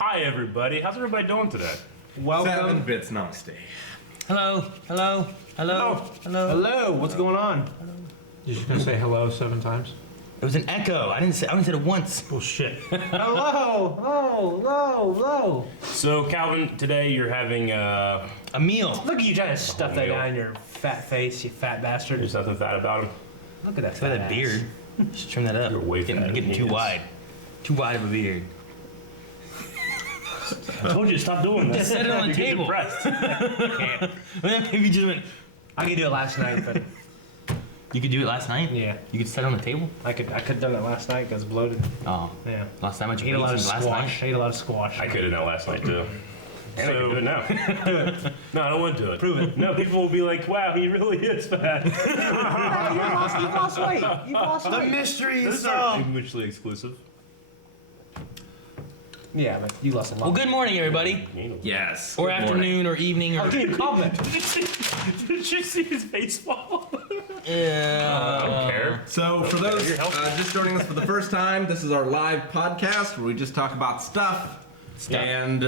Hi, everybody. How's everybody doing today? Welcome. 7 bits namaste. Hello, hello, hello, hello. Hello. What's going on? You're just gonna say hello 7 times? It was an echo. I didn't say it once. Bullshit. Hello. Hello. So, Calvin, today you're having A meal. Look at you trying to stuff that meal. down your fat face, you fat bastard. there's nothing fat about him. Look at that Look at that ass. beard. Just trim that up. You're way fatter getting than too he is. wide. Too wide of a beard. I told you to stop doing this. Just set it on the You're getting table. depressed. Maybe you just went. I could do it last night, but You could do it last night. yeah, You could set it on the table. I could have done it last night because bloated. Oh, Yeah. last time I Ate a lot of last squash. night. Ate a lot of squash. I could have done it last night, too. And I can do it now. No, I don't want to do it. Prove it. No, people will be like, wow, he really is fat. You've lost weight. You've lost The weight. mystery This is is not solved. mutually exclusive. Yeah, but you lost a lot. Well, good morning, everybody. Yes. Or good morning. afternoon, or evening, or I'll give you a compliment. Did you see his face fall? I yeah. don't care. So, for those You're healthy. just joining us for the first time, this is our live podcast where we just talk about stuff. And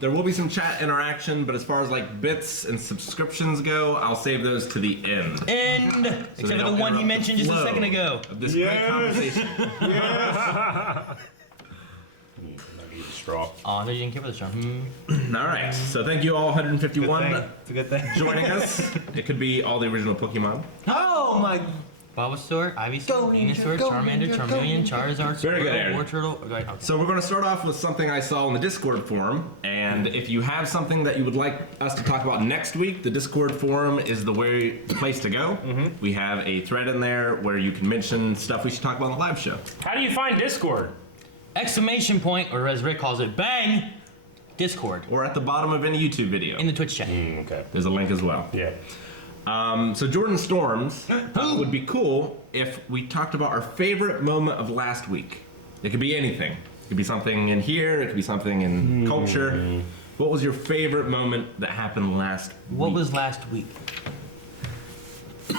there will be some chat interaction, but as far as like bits and subscriptions go, I'll save those to the end. And So except they for the don't one he interrupt mentioned the just a flow second ago. Of this great conversation. I need a straw. Oh, no, you didn't give it a shot. All right. So thank you all, 151, It's a good thing. joining us. It could be all the original Pokemon. Oh my. Bulbasaur, Ivysaur, Go, Venusaur, Ninja, go, Charmander, Ninja, Charmeleon, go, Charizard, Very good, Aaron. War Turtle. Okay. So we're going to start off with something I saw in the Discord forum, and if you have something that you would like us to talk about next week, the Discord forum is the place to go. We have a thread in there where you can mention stuff we should talk about on the live show. How do you find Discord? Exclamation point, or as Rick calls it, bang! Discord. Or at the bottom of any YouTube video. In the Twitch chat. Okay. There's a link as well. Yeah. So Jordan Storms thought it would be cool if we talked about our favorite moment of last week. It could be anything. It could be something in here. It could be something in culture. What was your favorite moment that happened last What week? was last week?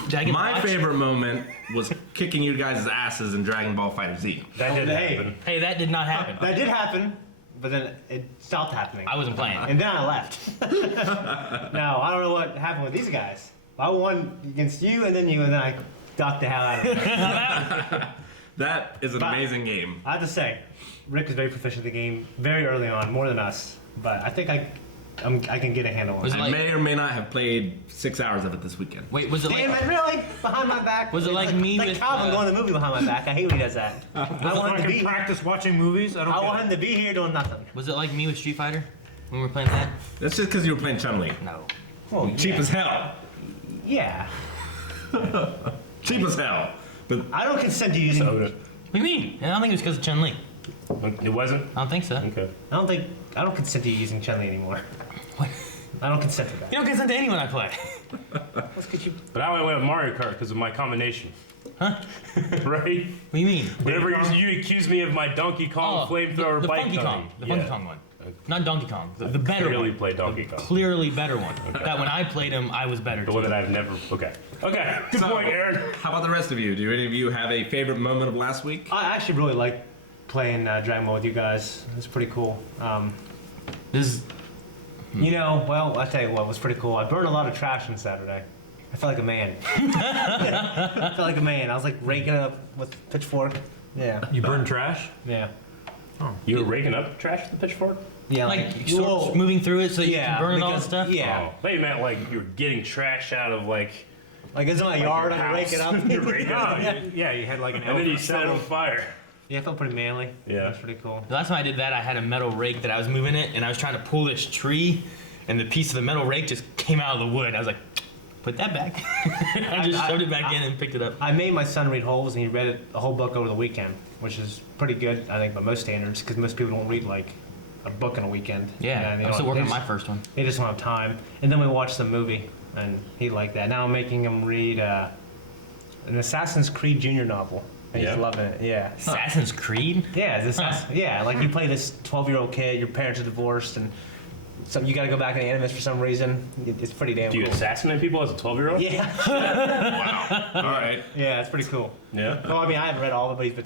Did I get My watched? favorite moment was kicking you guys' asses in Dragon Ball FighterZ. That didn't hey. happen. Hey, that did not happen. That did happen, but then it stopped happening. I wasn't playing. And then I left. Now, I don't know what happened with these guys. I won against you, and then I got the hell out of it. That is an But- amazing game. I have to say, Rick is very proficient in the game very early on, more than us. But I think I can get a handle on Was it. it I like- may or may not have played 6 hours of it this weekend. Wait, was it Damn like? it, really? Behind my back? Was it like me like with, Calvin going to the movie behind my back? I hate when he does that. I want him to be here. practice watching movies? I don't I get want it. him to be here doing nothing. Was it like me with Street Fighter when we were playing that? That's just because you were playing Chun-Li. No. Oh, Cheap yeah. as hell. Yeah. Cheap as hell. But I don't consent to using. Soda. What do you mean? I don't think it was because of Chun Li. It wasn't? I don't think so. Okay. I don't consent to using Chun-Li anymore. What? I don't consent to that. You don't consent to anyone I play. Let's get you. But I only went with Mario Kart because of my combination. Huh? Right? What do you mean? Whenever you accuse me of my Donkey Kong flamethrower the bike Funky Kong. The Funky Kong one. Not Donkey Kong. The better Clearly one. play Donkey Kong. Clearly better one. That when I played him, I was better. The too. one that I've never. Okay. Okay. Good So- point, Aaron. how about the rest of you? Do any of you have a favorite moment of last week? I actually really like playing Dragon Ball with you guys. It's pretty cool. This is You know, well, I tell you what was pretty cool. I burned a lot of trash on Saturday. I felt like a man. I felt like a man. I was like raking it up with a pitchfork. Yeah. You burn trash? Yeah. You were raking up trash with the pitchfork? Yeah. like sort of moving through it so you yeah, can burn all the because- stuff. Yeah. Oh, they meant like you were getting trash out of like. Like it's in my yard, your I rake it house. up. You rake it up. Yeah, you had like an And then you set it on fire. Yeah, I felt pretty manly. Yeah. That's pretty cool. The last time I did that, I had a metal rake that I was moving it, and I was trying to pull this tree, and the piece of the metal rake just came out of the wood. I was like, put that back. I just shoved it back in and picked it up. I made my son read Holes, and he read it, the whole book over the weekend, which is pretty good, I think, by most standards, because most people don't read like a book in a weekend. Yeah, they I'm still don't- working they on my just- first one. They just don't have time. And then we watched the movie, and he liked that. Now I'm making him read an Assassin's Creed Junior novel. And Yeah. he's loving it. Yeah. Assassin's Creed? Yeah, yeah. Like you play this 12-year-old kid, your parents are divorced, and so you got to go back in the Animus for some reason. It's pretty damn Do you cool. assassinate people as a 12-year-old? Yeah. All right. Yeah, it's pretty cool. Yeah. Well, I mean, I haven't read all of it, but he's been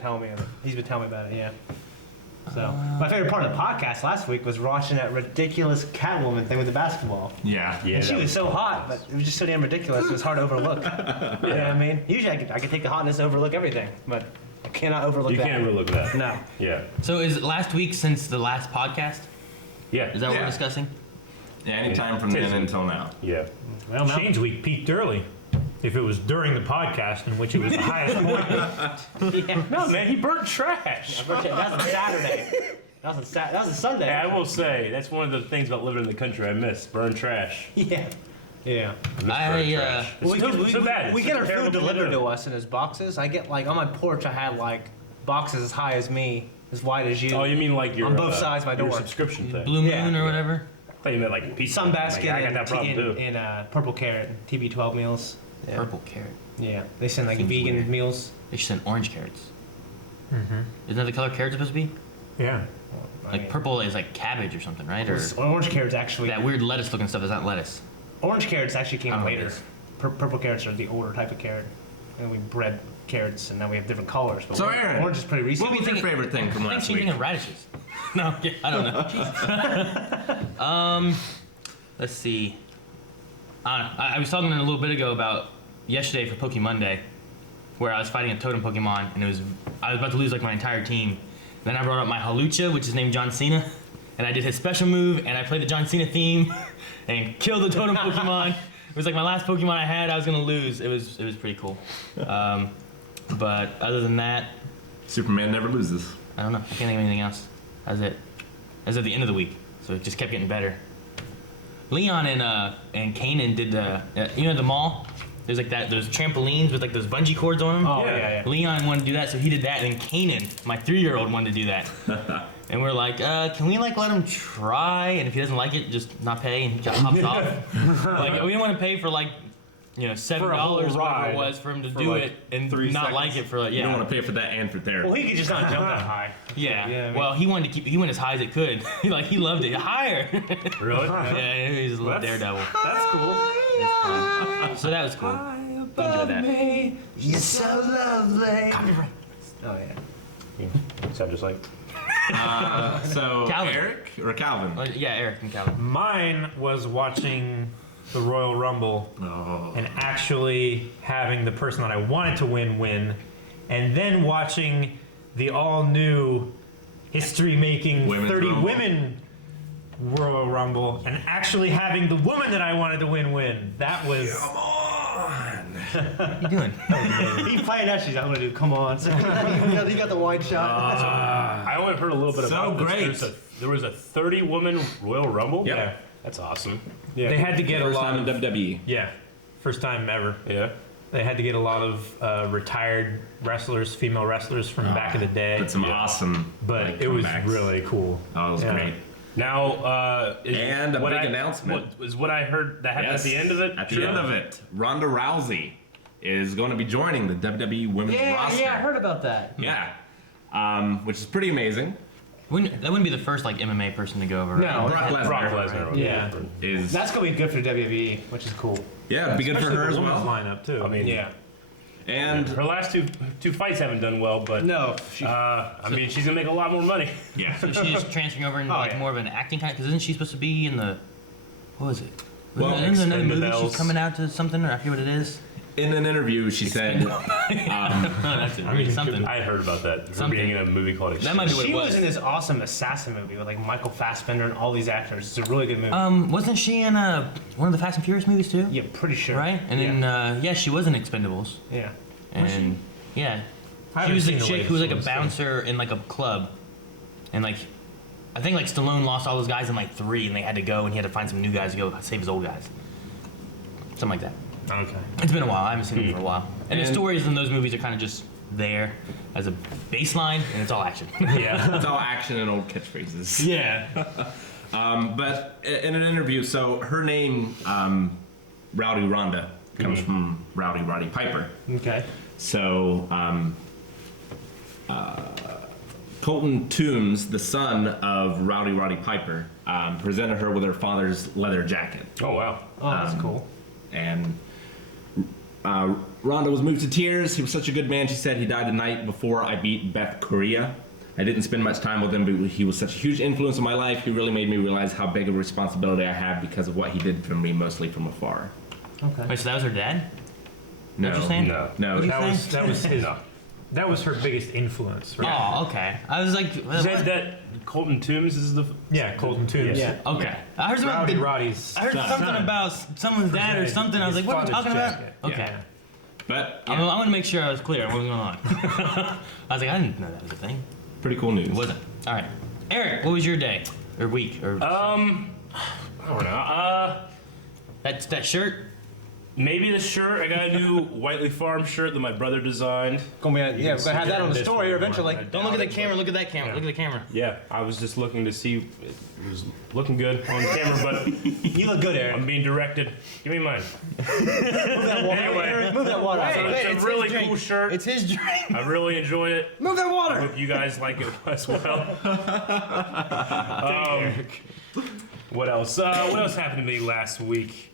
telling me about it. Yeah. So my favorite part of the podcast last week was watching that ridiculous Catwoman thing with the basketball. Yeah. Yeah, And she that was so hot, but it was just so damn ridiculous. It was hard to overlook. You know what I mean? Usually I could take the hotness and overlook everything, but I cannot overlook You that. can't overlook that. No. Yeah. So is it last week since the last podcast? Yeah. Is that what Yeah. we're discussing? Yeah, anytime from then until now. Yeah. Well, Shane's week peaked early. If it was during the podcast, in which it was the highest point. No, man, he burnt trash. That was a Saturday. That was a Sunday. Hey, I will say, that's one of the things about living in the country I miss. Burn trash. Yeah. Yeah. I miss I, burn trash. It's We, so, we, so bad. we It's get such our a terrible food thing delivered do. to us in his boxes. I get like on my porch. I had like boxes as high as me, as wide as you. Oh, you mean like your On both sides of my your door. subscription thing? Blue Moon Yeah. or whatever? I thought you meant like pizza. Sunbasket Like, I got that problem too. and Purple Carrot, TB12 meals. Yeah. Purple carrot. Yeah, they send like Seems vegan weird. meals. They should send orange carrots. Isn't that the color carrot's supposed to be? Yeah. I Like mean, purple is like cabbage or something, right? Or orange carrots actually. that weird lettuce looking stuff is not lettuce. Orange carrots actually I came don't know what it later. is. Purple carrots are the older type of carrot, and we bred carrots, and now we have different colors. But So, Aaron, orange is pretty recent. What was your thinking- favorite thing from I think last she's week? thinking of radishes. No, yeah, I don't know. Let's see. I was talking a little bit ago about yesterday for Pokemon Day, where I was fighting a totem Pokemon, and I was about to lose like my entire team. Then I brought up my Halucha, which is named John Cena, and I did his special move, and I played the John Cena theme, and killed the totem Pokemon. It was like my last Pokemon I had. I was gonna lose. It was pretty cool. But other than that, Superman never loses. I don't know. I can't think of anything else. That was it. That was at the end of the week, so it just kept getting better. Leon and Kanan did the mall. There's like those trampolines with like those bungee cords on them. Oh Yeah. yeah, yeah. Leon wanted to do that, so he did that, and then Kanan, my 3-year-old, wanted to do that. And we're like, can we like let him try? And if he doesn't like it, just not pay, and he just hops off. Like we didn't want to pay for like, $7 For a whole or whatever ride it was for him to for, do like, it and 3 not seconds. like it for like You don't yeah. want to pay for that and for therapy. Well, he could just not jump that high. Yeah. Yeah, I mean- Well, he wanted to keep. He went as high as it could. He loved it. Higher. Really? Yeah, he's a little That's- daredevil. That's cool. It's fun. So that was cool. Enjoyed that. You're so lovely. Copyright. Oh yeah. Sound just like. So, Calvin. Eric or Calvin? Yeah, Eric and Calvin. Mine was watching the Royal Rumble Oh. and actually having the person that I wanted to win, and then watching the all-new history-making Women's 30 Rumble. women Royal Rumble and actually having the woman that I wanted to win. That was... What are you doing? He playing that. She's. I'm gonna do. Come on. So he got the wide shot. I only heard a little bit So about this. great. There was a 30-woman Royal Rumble. Yep. Yeah. That's awesome. Yeah. They had to get a First lot time in of... WWE. Yeah. First time ever. Yeah. They had to get a lot of retired wrestlers, female wrestlers from back in the day. But some awesome. But like, it was comebacks. really cool. Oh, it was Yeah. great. Now, And a what big I- announcement. What was what I heard that happened Yes. at the end of it? At the end of it, Ronda Rousey is going to be joining the WWE Women's roster. Yeah, I heard about that. Yeah. Which is pretty amazing. That wouldn't be the first like MMA person to go over. Right? No. Brock Lesnar Brock Lesnar. Yeah. is That's gonna be good for WWE, which is cool. yeah, be good for Especially her the as women's well. lineup too. I mean, Yeah. And her last two fights haven't done well, but No. I mean, she's gonna make a lot more money. yeah, So she's just transferring over into Oh, like yeah. more of an acting kind of. Because isn't she supposed to be in the? What was it? Well, Isn't there another movie Expendables. she's coming out to something, or I forget what it is? in an interview she said, No, that's it. I mean, something. I heard about that. Her Something. being in a movie called. That might be what She it was was. in this awesome assassin movie with like Michael Fassbender and all these actors. It's a really good movie. Wasn't she in one of the Fast and Furious movies too? Yeah, pretty sure. Right. And then yeah, she was in Expendables. Yeah. And yeah, I she haven't was the seen the chick who was like a latest one, so- bouncer in like a club, and like I think like Stallone lost all those guys in like 3, and they had to go, and he had to find some new guys to go save his old guys. Something like that. Okay. It's been a while. I haven't seen them for a while. And the And- stories in those movies are kind of just there as a baseline, and it's all action. Yeah. it's all action and old catchphrases. yeah. But in an interview, so her name, Rowdy Ronda, comes from Rowdy Roddy Piper. Okay. So, Colton Toombs, the son of Rowdy Roddy Piper, presented her with her father's leather jacket. Oh wow. Oh, that's cool. And Rhonda was moved to tears. He was such a good man, she said. He died the night before I beat Beth Korea. I didn't spend much time with him, but he was such a huge influence in my life. He really made me realize how big of a responsibility I have because of what he did for me, mostly from afar. Okay. Wait, so that was her dad? No, What you saying? No. no. What'd you That was his. No. That was her biggest influence, right? Oh, okay. I was like, You what? said that Colton Toombs is the. Yeah, Colton Toombs. Yeah. Okay. I heard something, Roddy's. I heard son. something about someone's dad or something. I was like, what are we talking about? Jacket. Okay. Yeah. But I'm gonna make sure I was clear on what was going on. I was like, I didn't know that was a thing. pretty cool news. It wasn't. All right. Eric, what was your day? Or week? Or I don't know. that shirt? Maybe the shirt. I got a new Whiteley Farm shirt that my brother designed. We're gonna have that on the story here eventually. Don't look at the camera. Look at that camera. Look at the camera. Yeah, I was just looking to see. It was looking good on camera, but You look good, Eric. I'm being directed. Give me mine. Move that water. Anyway. Eric, move that water. So outside. it's a really cool shirt. It's his drink. I really enjoyed it. Move that I water. hope you guys like it as well. What else? What else happened to me last week?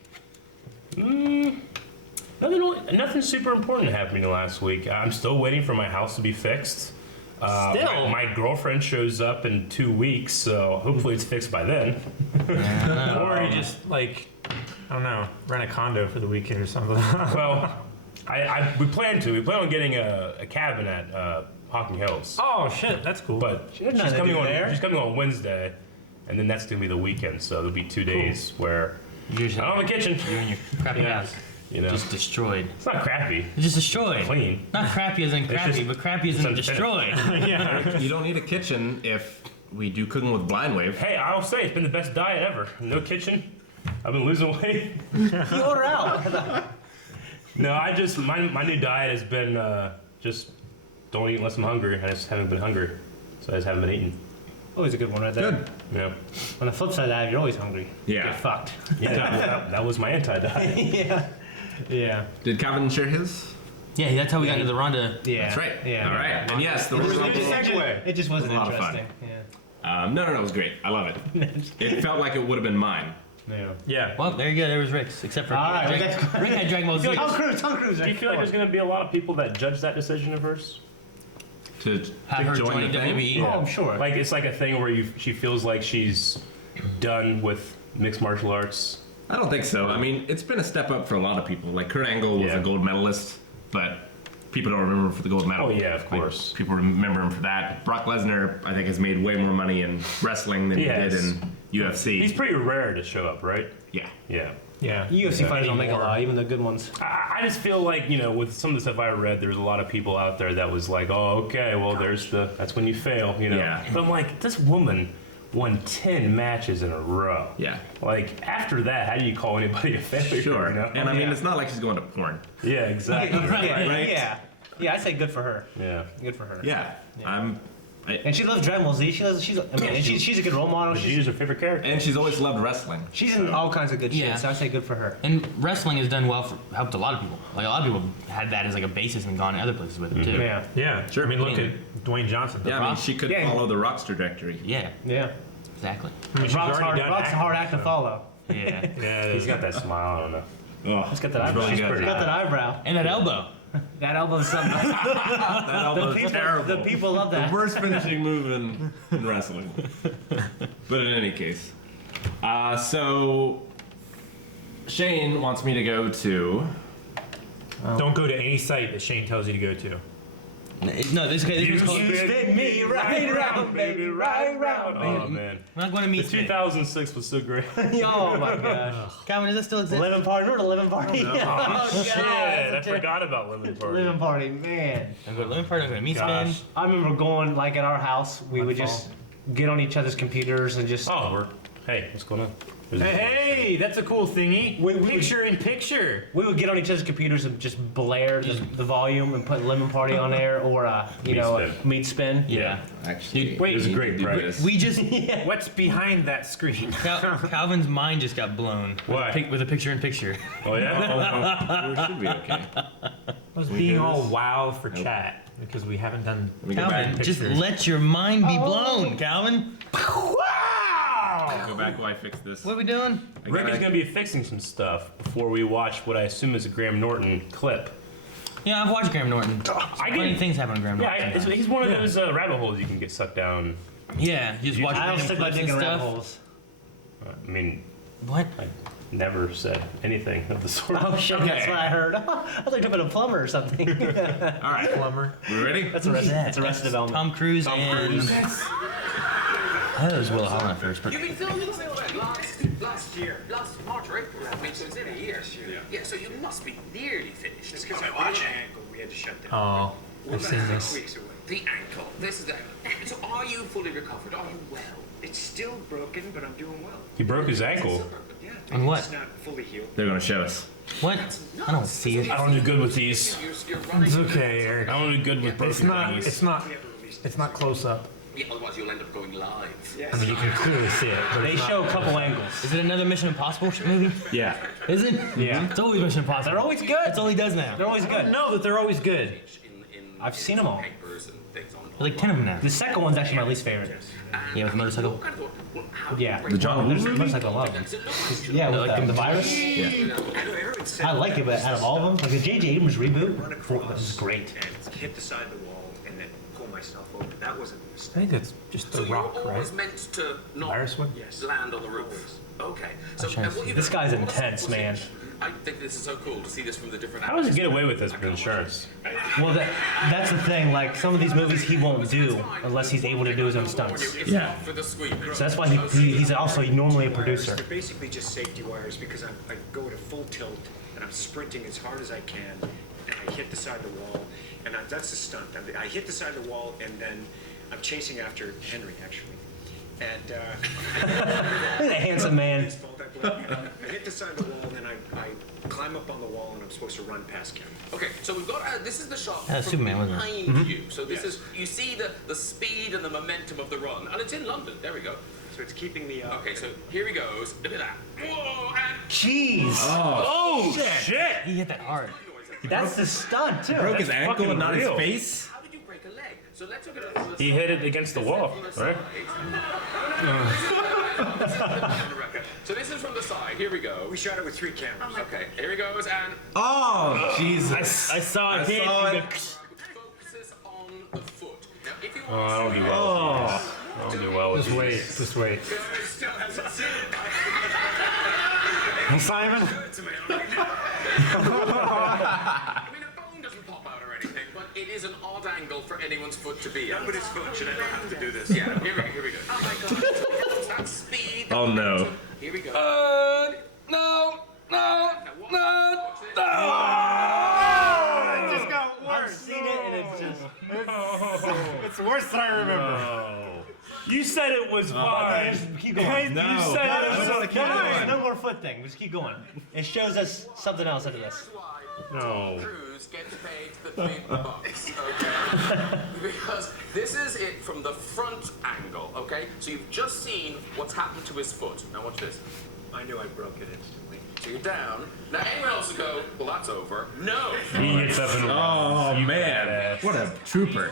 Nothing super important happened to me last week. I'm still waiting for my house to be fixed. Still? My girlfriend shows up in 2 weeks, so hopefully it's fixed by then. Or you just like, I don't know, rent a condo for the weekend or something. Well, we plan on getting a cabin at Hocking Hills, Oh shit, that's cool. but she's nothing to coming do on. there. She's coming on Wednesday, and then that's gonna be the weekend. So there'll be 2 days where You I don't have a kitchen. and your crappy Yeah. house. You know, Just destroyed. it's not crappy. It's just destroyed. Clean. Not crappy as in crappy, just- but crappy as in it's destroyed. yeah. You don't need a kitchen if we do cooking with blind wave. Hey, I'll say it's been the best diet ever. No kitchen. I've been losing weight. You order out. No, I just my new diet has been just don't eat unless I'm hungry. I just haven't been hungry, so I just haven't been eating. Always a good one right there. Good. Yeah, On the flip side of that, you're always hungry. Yeah. Get fucked. yeah. That was my anti-diet. yeah. Yeah. Did Calvin share his? Yeah, that's how we got into the Ronda. Yeah. That's right. Yeah. All right. And yes, the It Royal just, Rumble. it just wasn't It was a lot of fun. interesting. Yeah. No, it was great. I love it. It felt like it would have been mine. Yeah. Yeah. Well, there you go. There was Rick's. Except for All right, Rick had Dragon Ball Z. Tom Cruise. Do you feel like there's going to be a lot of people that judge that decision of hers? To Have her join join the thing? WWE. Oh, I'm sure. Like it's like a thing where she feels like she's done with mixed martial arts. I don't think so. I mean, it's been a step up for a lot of people. Like Kurt Angle was Yeah. a gold medalist, but people don't remember him for the gold medal. Oh, yeah, of Like, course. people remember him for that. Brock Lesnar, I think, has made way more money in wrestling than Yes. he did in UFC. He's pretty rare to show up, right? Yeah. Yeah. Yeah. UFC fighters don't make a Anymore. lot, even the good ones. I just feel like, with some of the stuff I read, there's a lot of people out there that was like, oh, okay, well, that's when you fail, Yeah. But I'm like, this woman won 10 matches in a row. Yeah. Like, after that, how do you call anybody a failure? Sure. You know? And I mean, it's not like she's going to porn. Yeah, exactly. Yeah. Right. Yeah. Yeah, I say good for her. Yeah. Good for her. Yeah. And she loves Dragon Ball Z. She's a good role model. She's her favorite character. And she's always loved wrestling. She's in all kinds of good Yeah. shit, so I say good for her. And wrestling has done well helped a lot of people. Like a lot of people had that as like a basis and gone to other places with it too. Yeah. Yeah. Sure. I mean, look Yeah. at Dwayne Johnson. Yeah, I mean, Rock? she could Yeah. follow the Rock's trajectory. Yeah, Yeah. exactly. I mean, she's Rock's already done a hard acting, act to so- follow. Yeah. Yeah. He's got that smile, I don't know. Oh, He's got that it's eyebrow. really She's good. He's got that eyebrow. And that elbow. That elbow's something. That elbow's terrible. The people love The that. worst finishing move in wrestling. But in any case. So Shane wants me to go to. Don't go to any site that Shane tells you to go to. No, this was called. spin me right around, baby, right around, Oh, man. We're not going to The meet Smith. 2006 was so great. Oh my gosh. Calvin, does that still exist? Lemon party. Remember the lemon party? Oh, shit. I that's a forgot about Lemon Party. Lemon party, man. I'm going to Lemon Party. I'm going to meet Gosh. Spin. I remember going like at our house, we would just get on each other's computers and just. Oh, hey, what's going on? Hey, that's a cool thingy. Picture in picture. We would get on each other's computers and just blare the volume and put lemon party on there or Spin. meat spin. Yeah. Actually, Dude, wait, it was a great do price. We just. What's behind that screen? Calvin's mind just got blown. Why? With a picture in picture. Oh, yeah? We should be okay. I was We being do all this? wow for chat because we haven't done. Let me go Calvin, back. just pictures. let your mind be blown, Calvin. Go back while I fix this. What are we doing? Rick is going to be fixing some stuff before we watch what I assume is a Graham Norton clip. Yeah, I've watched Graham Norton. Funny things happen to Graham Yeah, Norton. sometimes. he's one of those rabbit holes you can get sucked down. Yeah, you just watch I don't random stick my clips dick and in rabbit stuff. holes. I mean, What? I never said anything of the sort. Oh shit, that's what I heard. I thought you were talking a plumber or something. All right, Plumber. we ready? That's Arrested Development. Tom Cruise and... I thought it was Will Holland at first, but... You've been filming this thing last year. Last March or April. I mean, so it's in a year. Yeah, so you must be nearly finished. It's because I watched ankle. We had to shut down. Oh, We're I've about seen 6 this. weeks away. The ankle. This is the ankle. So are you fully recovered? Are you well? It's still broken, but I'm doing well. He broke his ankle. Yeah, On what? It's not fully healed. They're gonna show us. What? I don't see it. I don't do good with these. You're running. It's okay, Eric. I don't do good with broken It's not. things. It's not. We haven't released it. It's not close up. Yeah, otherwise you'll end up going live. Yes. I mean, you can clearly see it. But They it's not- show a couple angles. Is it another Mission Impossible movie? Yeah. Is it? Yeah. It's always Mission Impossible. They're always good. That's all he does now. They're always good. No, that they're always good. I've seen them all. Papers and things on. Like 10 of them now. The second one's actually my least favorite. Yeah, with the motorcycle. Yeah. The John Woo There's movie? motorcycle I love them. Yeah, with like the virus. Yeah. Aaron said I like it, but out of all of them, like the J.J. Abrams reboot, run across this is great. and hit the side of the wall and then pull myself over. That wasn't a I mistake. think that's just So the rock, you're right? always meant to not Virus one? Yes. land on the roof. Okay. So trying to and what see. you've This done- guy's all the intense, man. I think this is so cool to see this from the different. How does he get away with this with insurance? Well, that's the thing. Like some of these movies, he won't do unless he's able to do his own stunts. It's Yeah. not for the screen. So that's why he's also normally a producer. They're basically just safety wires because I go at a full tilt and I'm sprinting as hard as I can and I hit the side of the wall and that's the stunt. I hit the side of the wall and then I'm chasing after Henry actually. And Look at that handsome man. his fault, I hit the side of the wall and then I climb up on the wall and I'm supposed to run past Cameron. Okay, so we've got this is the shot That's from Superman, wasn't it? behind you. So this Yes. is you see the speed and the momentum of the run, and it's in London. There we go. So it's keeping me up. Okay, so here he goes. Look at that. Whoa! And Jeez, Oh shit! He hit that hard. that's the stunt too. Broke his ankle fucking and not his real. face. how did you break a leg? So let's look at it. From the He side. hit it against the wall, right? So this is from the side. Here we go. We shot it with 3 cameras. Okay, here he goes, and Oh, Jesus. I saw it hit. saw and it. go- focuses on the foot. Now, if you Oh, I want don't do well. Oh. I don't do well with Just wait. these. Just wait. to still hasn't seen it. Hey, Simon. It's a man right now. I mean, a bone doesn't pop out or anything, but it is an odd angle for anyone's foot to be at. But it's foot. Should I not have to do this? Yeah, here we go. Oh my god. That speed. Oh, no. Here we go. No, Now, watch this. It just got I've seen it and it's just. It's worse than I remember. Oh. You said it was fine. Just keep going. No. You said it was That's fine. No more foot thing. Just keep going. It shows us something else after this. That's why No. Bruise gets paid the big bucks, okay? Because this is it from the front angle, okay? So you've just seen what's happened to his foot. Now watch this. I knew I broke it instantly. So you're down. Now anyone else would go, well, that's over. No. He hits up and Oh, man. badass. What a trooper.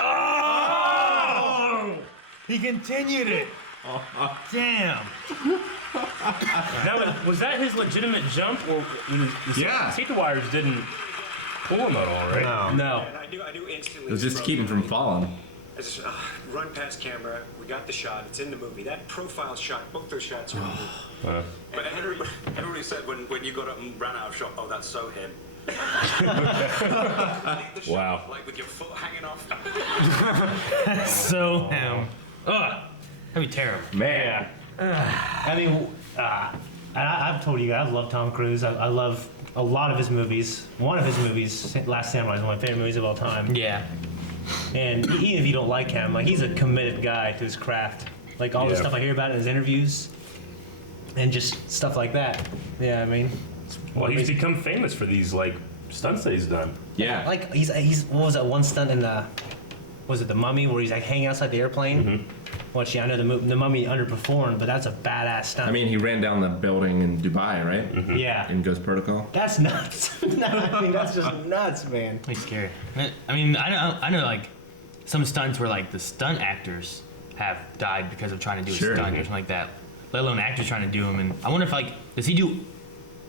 Running. he continued it. Damn. Now, was that his legitimate jump, or the Yeah. safety wires didn't pull him at all, right? No. No. And I knew instantly. It was just to broke keep him it. from falling. I just run past camera. We got the shot. It's in the movie. That profile shot, both those shots are in the movie. But everybody said when you got up and ran out of shot, oh, that's so him. Wow. Like with your foot hanging off. So ugh, that'd be terrible. Man. I mean, I've told you guys, I love Tom Cruise. I love a lot of his movies. One of his movies, Last Samurai, is one of my favorite movies of all time. Yeah. And even if you don't like him, like he's a committed guy to his craft. Like all the Yeah. stuff I hear about in his interviews, and just stuff like that. Yeah, I mean, Well, he's become famous for these like stunts that he's done. Yeah. like he's what was that one stunt in the, was it The Mummy, where he's like hanging outside the airplane? Which yeah, I know the Mummy underperformed, but that's a badass stunt. I mean, he ran down the building in Dubai, right? yeah, In Ghost Protocol. that's nuts. I mean, that's just nuts, man. Pretty scary. I mean, I know like some stunts where like the stunt actors have died because of trying to do Sure. a stunt or something like that. Let alone actors trying to do them. And I wonder if like does he do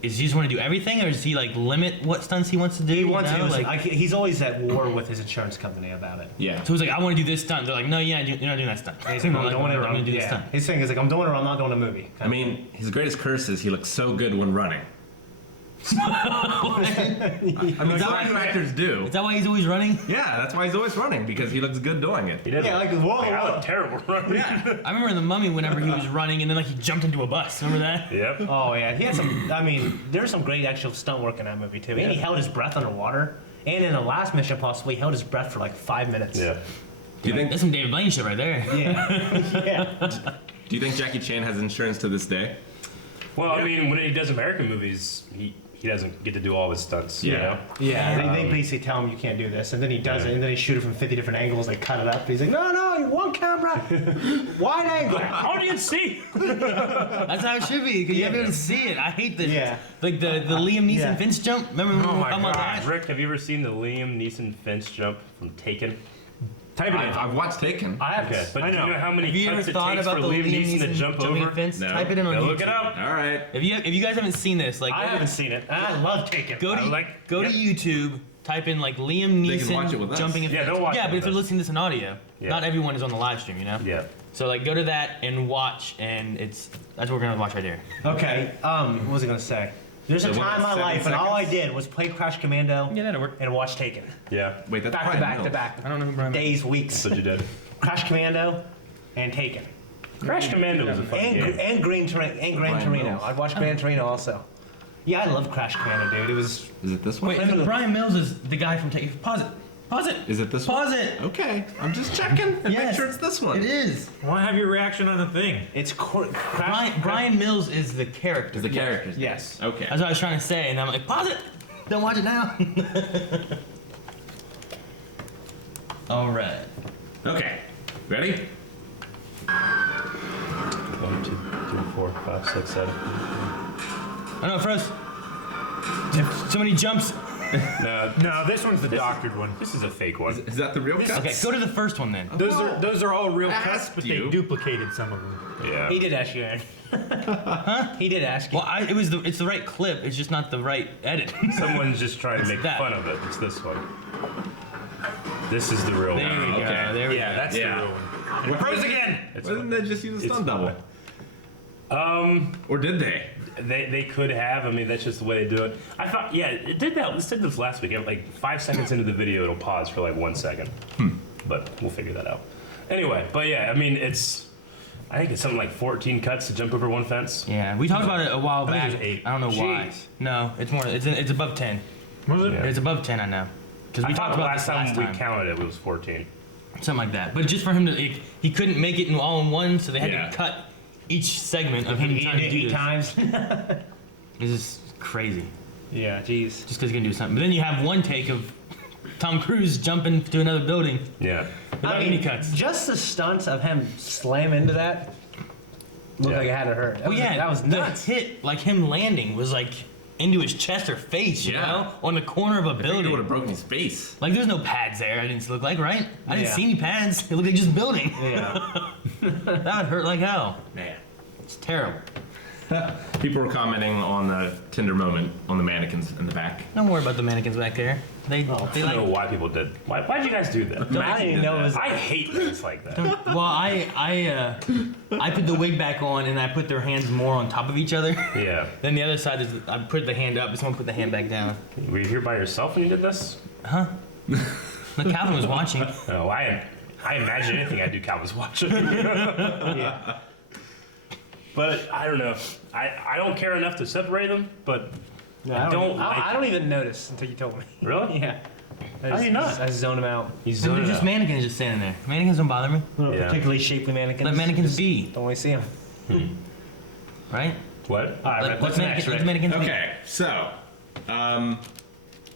is he just want to do everything, or does he like limit what stunts he wants to do? He wants you know? to. He's always at war with his insurance company about it. Yeah. So he's like, I want to do this stunt. They're like, no, you're not doing that stunt. And he's like, I'm I'm doing it. I'm gonna do this Yeah. stunt. His thing is like, I'm doing it or I'm not doing a movie. I mean, his greatest curse is he looks so good when running. I mean, some actors do. Is that why he's always running? Yeah, that's why he's always running, because he looks good doing it. He did. Yeah, like whoa, I whoa. look terrible running. Yeah. I remember in The Mummy whenever he was running and then like he jumped into a bus. Remember that? Yep. Oh yeah, he had some. I mean, there's some great actual stunt work in that movie too. And he held his breath underwater. And in the last Mission Impossible, he held his breath for like 5 minutes. Yeah. Do you think? That's some David Blaine shit right there. Yeah. Yeah. Do you think Jackie Chan has insurance to this day? Well, I mean, when he does American movies, he doesn't get to do all his stunts. You Yeah. know? Yeah, they basically tell him you can't do this, and then he does it, and then they shoot it from 50 different angles. They cut it up. He's like, no, you one camera, wide angle. Audience see. That's how it should be, because you have to be able to see it. I hate the Yeah. like the Liam Neeson Yeah. Finch jump. Remember when Oh we were my talking about God, that? Rick, have you ever seen the Liam Neeson Finch jump from Taken? Type it in. I've watched Taken. I have Okay, but I do you know. know how many Have you ever cuts it thought takes for about the Liam Neeson to jump jumping over? fence? No. Type it in on Go YouTube. look it up. All right. If you guys haven't seen this, like I haven't seen it. I love Taken. go to Yep. YouTube, type in like Liam They can watch it Neeson with us. jumping in Yeah, fence. they'll watch Yeah, it but with if they're us. listening to this in audio, Yeah. not everyone is on the live stream, you know. Yeah. So like go to that and watch, and that's what we're gonna watch right here. Okay. What was I gonna say? There's a So time in my 7 life, and all I seconds? did was play Crash Commando Yeah, that'll work. and watch Taken. Yeah. Wait, that's Back to Brian back to Mills. back. I don't know who Brian. Days, weeks. That's what you did. Crash Commando and Taken. Crash Commando was a fun game. And Gran Brian Torino. Mills. I'd watch Gran Torino also. Yeah, I love Crash Commando, dude. It was. Is it this one? Wait, Brian Mills is the guy from Take. Pause it. Pause it. Is it this one? Pause it. Okay, I'm just checking and make Yes. sure it's this one. It is. I want to have your reaction on the thing. It's Crash. Brian Mills is the character. Is the characters? Yes. Okay. That's what I was trying to say, and I'm like, pause it. Don't watch it now. All right. Okay. Ready? 1, 2, 3, 4, 5, 6, 7. I know, froze. So many jumps. No, No, this one's the doctored one. this is a fake one. Is that the real cut? Okay, go to the first one then. Those are all real I cuts, asked but you. they duplicated some of them. Yeah. He did ask you, Aaron. Huh? He did ask you. Well, it's the right clip. It's just not the right edit. Someone's just trying to make that. fun of it. It's this one. This is the real There one. we go. Okay. There we Yeah, go. that's Yeah. the real one. We're froze again. It's Why didn't they just use a it's stunt double? Or did they? They could have. I mean, that's just the way they do it. I thought, yeah, it did that. Let's did this last week. Like 5 seconds into the video, it'll pause for like 1 second. But we'll figure that out. Anyway, but yeah, I mean, I think it's something like 14 cuts to jump over one fence. Yeah, we talked about it a while I think back. it's 8. I don't know why. Jeez. No, it's more. It's above 10. Was it? Yeah. It's above 10. I know. Because we I talked thought about last this last time time. we counted it was 14. Something like that. But just for him to, he couldn't make it in all in one, so they had Yeah. to cut each segment of him He trying did to it do 8 this. times. This is crazy. Yeah, jeez. Just because he can do something. But then you have one take of Tom Cruise jumping to another building Yeah. without any cuts. Just the stunts of him slam into that looked Yeah. like it had to hurt. Well, yeah, that was nuts. The hit, like him landing, was like into his chest or face, you Yeah. know, on the corner of a I think it building. would have broken his face. Like, there's no pads there. I didn't look like, right? I didn't Yeah. see any pads. It looked like just building. Yeah. That would hurt like hell. Man. It's terrible. People were commenting on the Tinder moment on the mannequins in the back. Don't worry about the mannequins back there. They I don't know like. why people did. Why'd you guys do that? I didn't even know it was. I hate things like that. Well, I put the wig back on and I put their hands more on top of each other. Yeah. Then the other side is I put the hand up. Someone put the hand back down. Were you here by yourself when you did this? Like Calvin was watching. No, I imagine anything I do, Calvin's watching. Yeah. But I don't know. I don't care enough to separate them, but No, I don't like I don't even notice until you told me. really? Yeah. How do you not? I zone them out. He's They're zoning just out. mannequins just standing there. Mannequins don't bother me. Yeah. Particularly shapely mannequins. Let mannequins be, Don't want to see them. right? What? All right, Let what's next, Rick? mannequins be. Okay, so,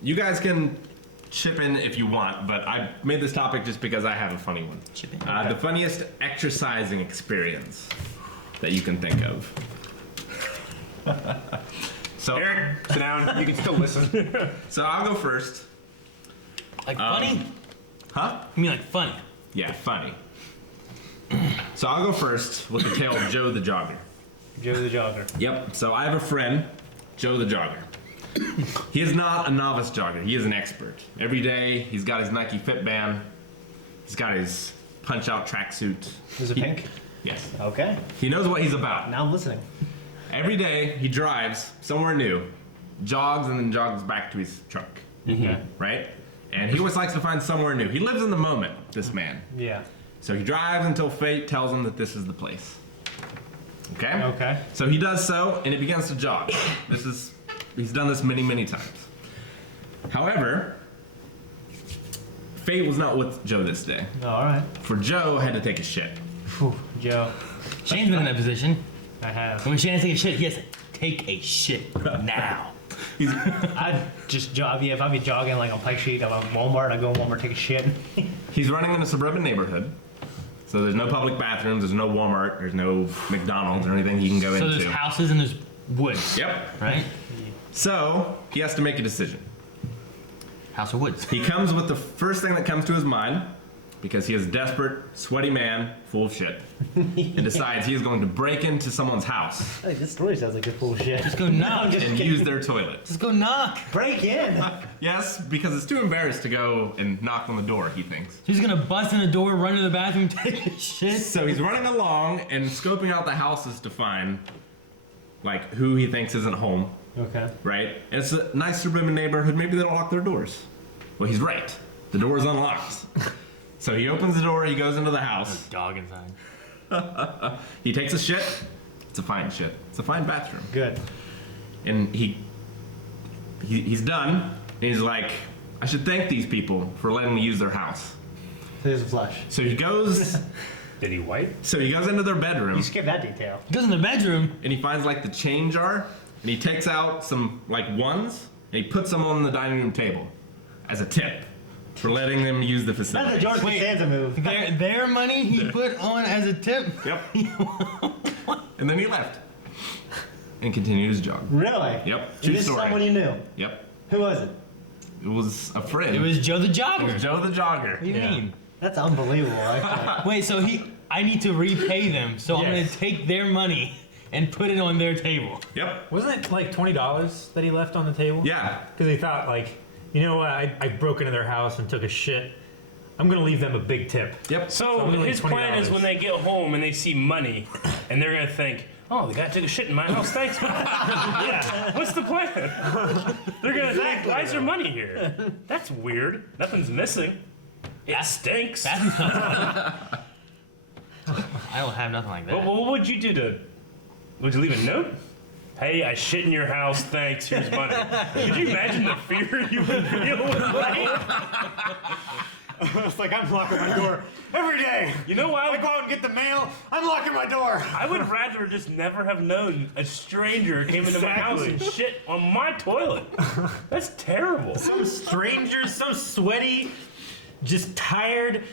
you guys can chip in if you want, but I made this topic just because I have a funny one. Chip in. The funniest exercising experience that you can think of. So, Eric, sit down. You can still listen. so I'll go first. Like funny? Huh? You mean like funny? Yeah, funny. So I'll go first with the tale of Joe the Jogger. Joe the Jogger. Yep. So I have a friend, Joe the jogger. He is not a novice jogger. He is an expert. Every day, he's got his Nike Fit Band. He's got his punch-out tracksuit. Is it pink? Yes. Okay. He knows what he's about. Now I'm listening. Every day, he drives somewhere new, jogs, and then jogs back to his truck. Okay. Right? And he always likes to find somewhere new. He lives in the moment, this man. Yeah. So he drives until fate tells him that this is the place. Okay? Okay. So he does so, and he begins to jog. He's done this many, many times. However, fate was not with Joe this day. All right. For Joe had to take a shit. Whew, Joe, Shane's been in that position. I have. When Shane has to take a shit, he has to take a shit now. I'd just jog. Yeah, if I'd be jogging like on Pike Street, I'm at Walmart. I go in Walmart, take a shit. He's running in a suburban neighborhood. So there's no public bathrooms, there's no Walmart, there's no McDonald's or anything he can go So into. there's houses and there's woods. Yep. Right? So he has to make a decision. House or woods. He comes with the first thing that comes to his mind, because he is a desperate, sweaty man full of shit, and decides he is going to break into someone's house Hey, this story sounds like it's bullshit. Just go knock. and use their toilet. Just go knock. Break in. Yes, because it's too embarrassed to go and knock on the door, he thinks. He's gonna bust in the door, run to the bathroom, take a shit. So he's running along and scoping out the houses to find, like, who he thinks isn't home, Okay. right? And it's a nice suburban neighborhood. Maybe they don't lock their doors. Well, he's right. The door is unlocked. So he opens the door, he goes into the house. There's a dog inside. He takes a shit. It's a fine shit. It's a fine bathroom. Good. And he's done. And he's like, I should thank these people for letting me use their house. There's a flush. So he goes. Did he wipe? So he goes into their bedroom You skipped that detail. He goes in the bedroom. and he finds like the chain jar and he takes out some like ones and he puts them on the dining room table as a tip for letting them use the That's a facility. George Wait. Costanza move. Their money he put on as a tip. Yep. And then he left and continued his jog. Really? Yep. Is True this story. someone you knew? Yep. Who was it? It was a friend. It was Joe the It was jogger. Joe the jogger. What do you mean? That's unbelievable. Actually. Wait, so I need to repay them, so I'm gonna Yes. take their money and put it on their table. Yep. Wasn't it like $20 that he left on the table? Yeah. Because he thought, like, you know what? I broke into their house and took a shit. I'm gonna leave them a big tip. Yep. So I'm gonna his leave plan is $20. when they get home and they see money, and they're gonna think, "Oh, the guy took a shit in my house. Thanks, man." Yeah. What's the plan? They're gonna think, "Why is there money here? That's weird. Nothing's missing. It stinks." That's not I don't have nothing like that. What would you do to? Would you leave a note? Hey, I shit in your house. Thanks. Here's money. Could you imagine the fear you would feel with that? It's like I'm locking my door every day. You know why? I go out and get the mail. I'm locking my door. I would rather just never have known a stranger came into my house and shit on my toilet. That's terrible. Some strangers, some sweaty, just tired,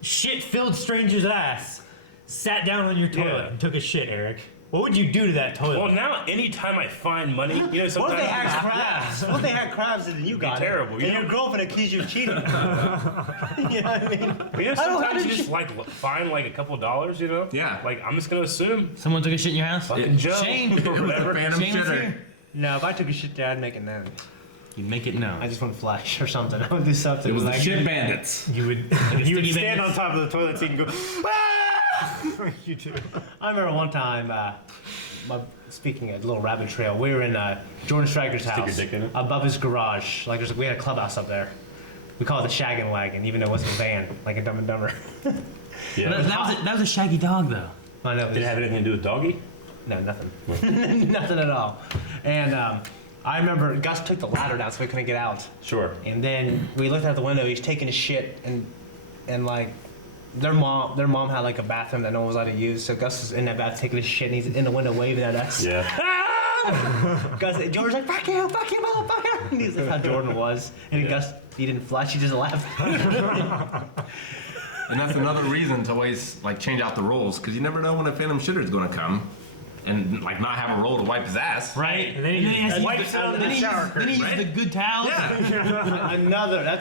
shit-filled stranger's ass sat down on your toilet Yeah. and took a shit, Eric. What would you do to that toilet? Well, now anytime I find money, you know, What sometimes if they had crabs? What if they had crabs and you got terrible. it? You And know- your girlfriend accused you of cheating. You know what I mean? But you know, I don't sometimes know. you just like find like a couple dollars, you know? Yeah. Like I'm just gonna assume Someone took a shit in your house? fucking Joe Shane. or whatever. Phantom Shane was shitter. here. No, if I took a shit there, I'd make it known. You make it known. I just want flash or something. I would do something. It was the like, shit bandits. You would sticky stand bandits. on top of the toilet seat and go, ah! You too. I remember one time, speaking of Little Rabbit Trail, we were in Jordan Stryker's your house, dick in it? above his garage. Like we had a clubhouse up there. We call it the Shaggin' Wagon, even though it wasn't a van, like a Dumb and Dumber. Yeah. That was a shaggy dog, though. I know. Did it have anything to do with doggy? No, nothing. Nothing at all. And I remember Gus took the ladder down so we couldn't get out. Sure. And then we looked out the window. He's taking a shit, and like their mom had like a bathroom that no one was allowed to use. So Gus was in that bath taking a shit, and he's in the window waving at us. Yeah. George's like, fuck you, motherfucker. And he's like how Jordan was. And Gus, he didn't flush, he just laughed. And that's another reason to always like change out the rules, because you never know when a phantom shitter is going to come and like not have a roll to wipe his ass. Right? And then he just wipes it under the shower Then he uses right? the good towels. Yeah.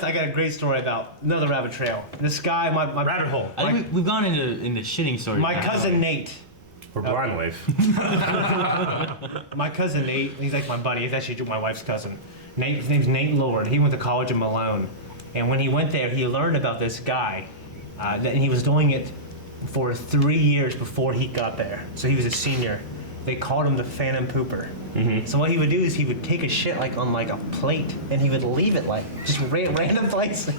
I got a great story about another rabbit trail. This guy, my rabbit hole. I think we've gone into shitting stories. my now. cousin Nate Or blind wave. My cousin Nate, he's like my buddy. He's actually my wife's cousin. His name's Nate Lord. He went to college in Malone. And when he went there, he learned about this guy. That he was doing it for 3 years before he got there. So he was a senior. They called him the Phantom Pooper. So what he would do is he would take a shit like on like a plate, and he would leave it like just random places.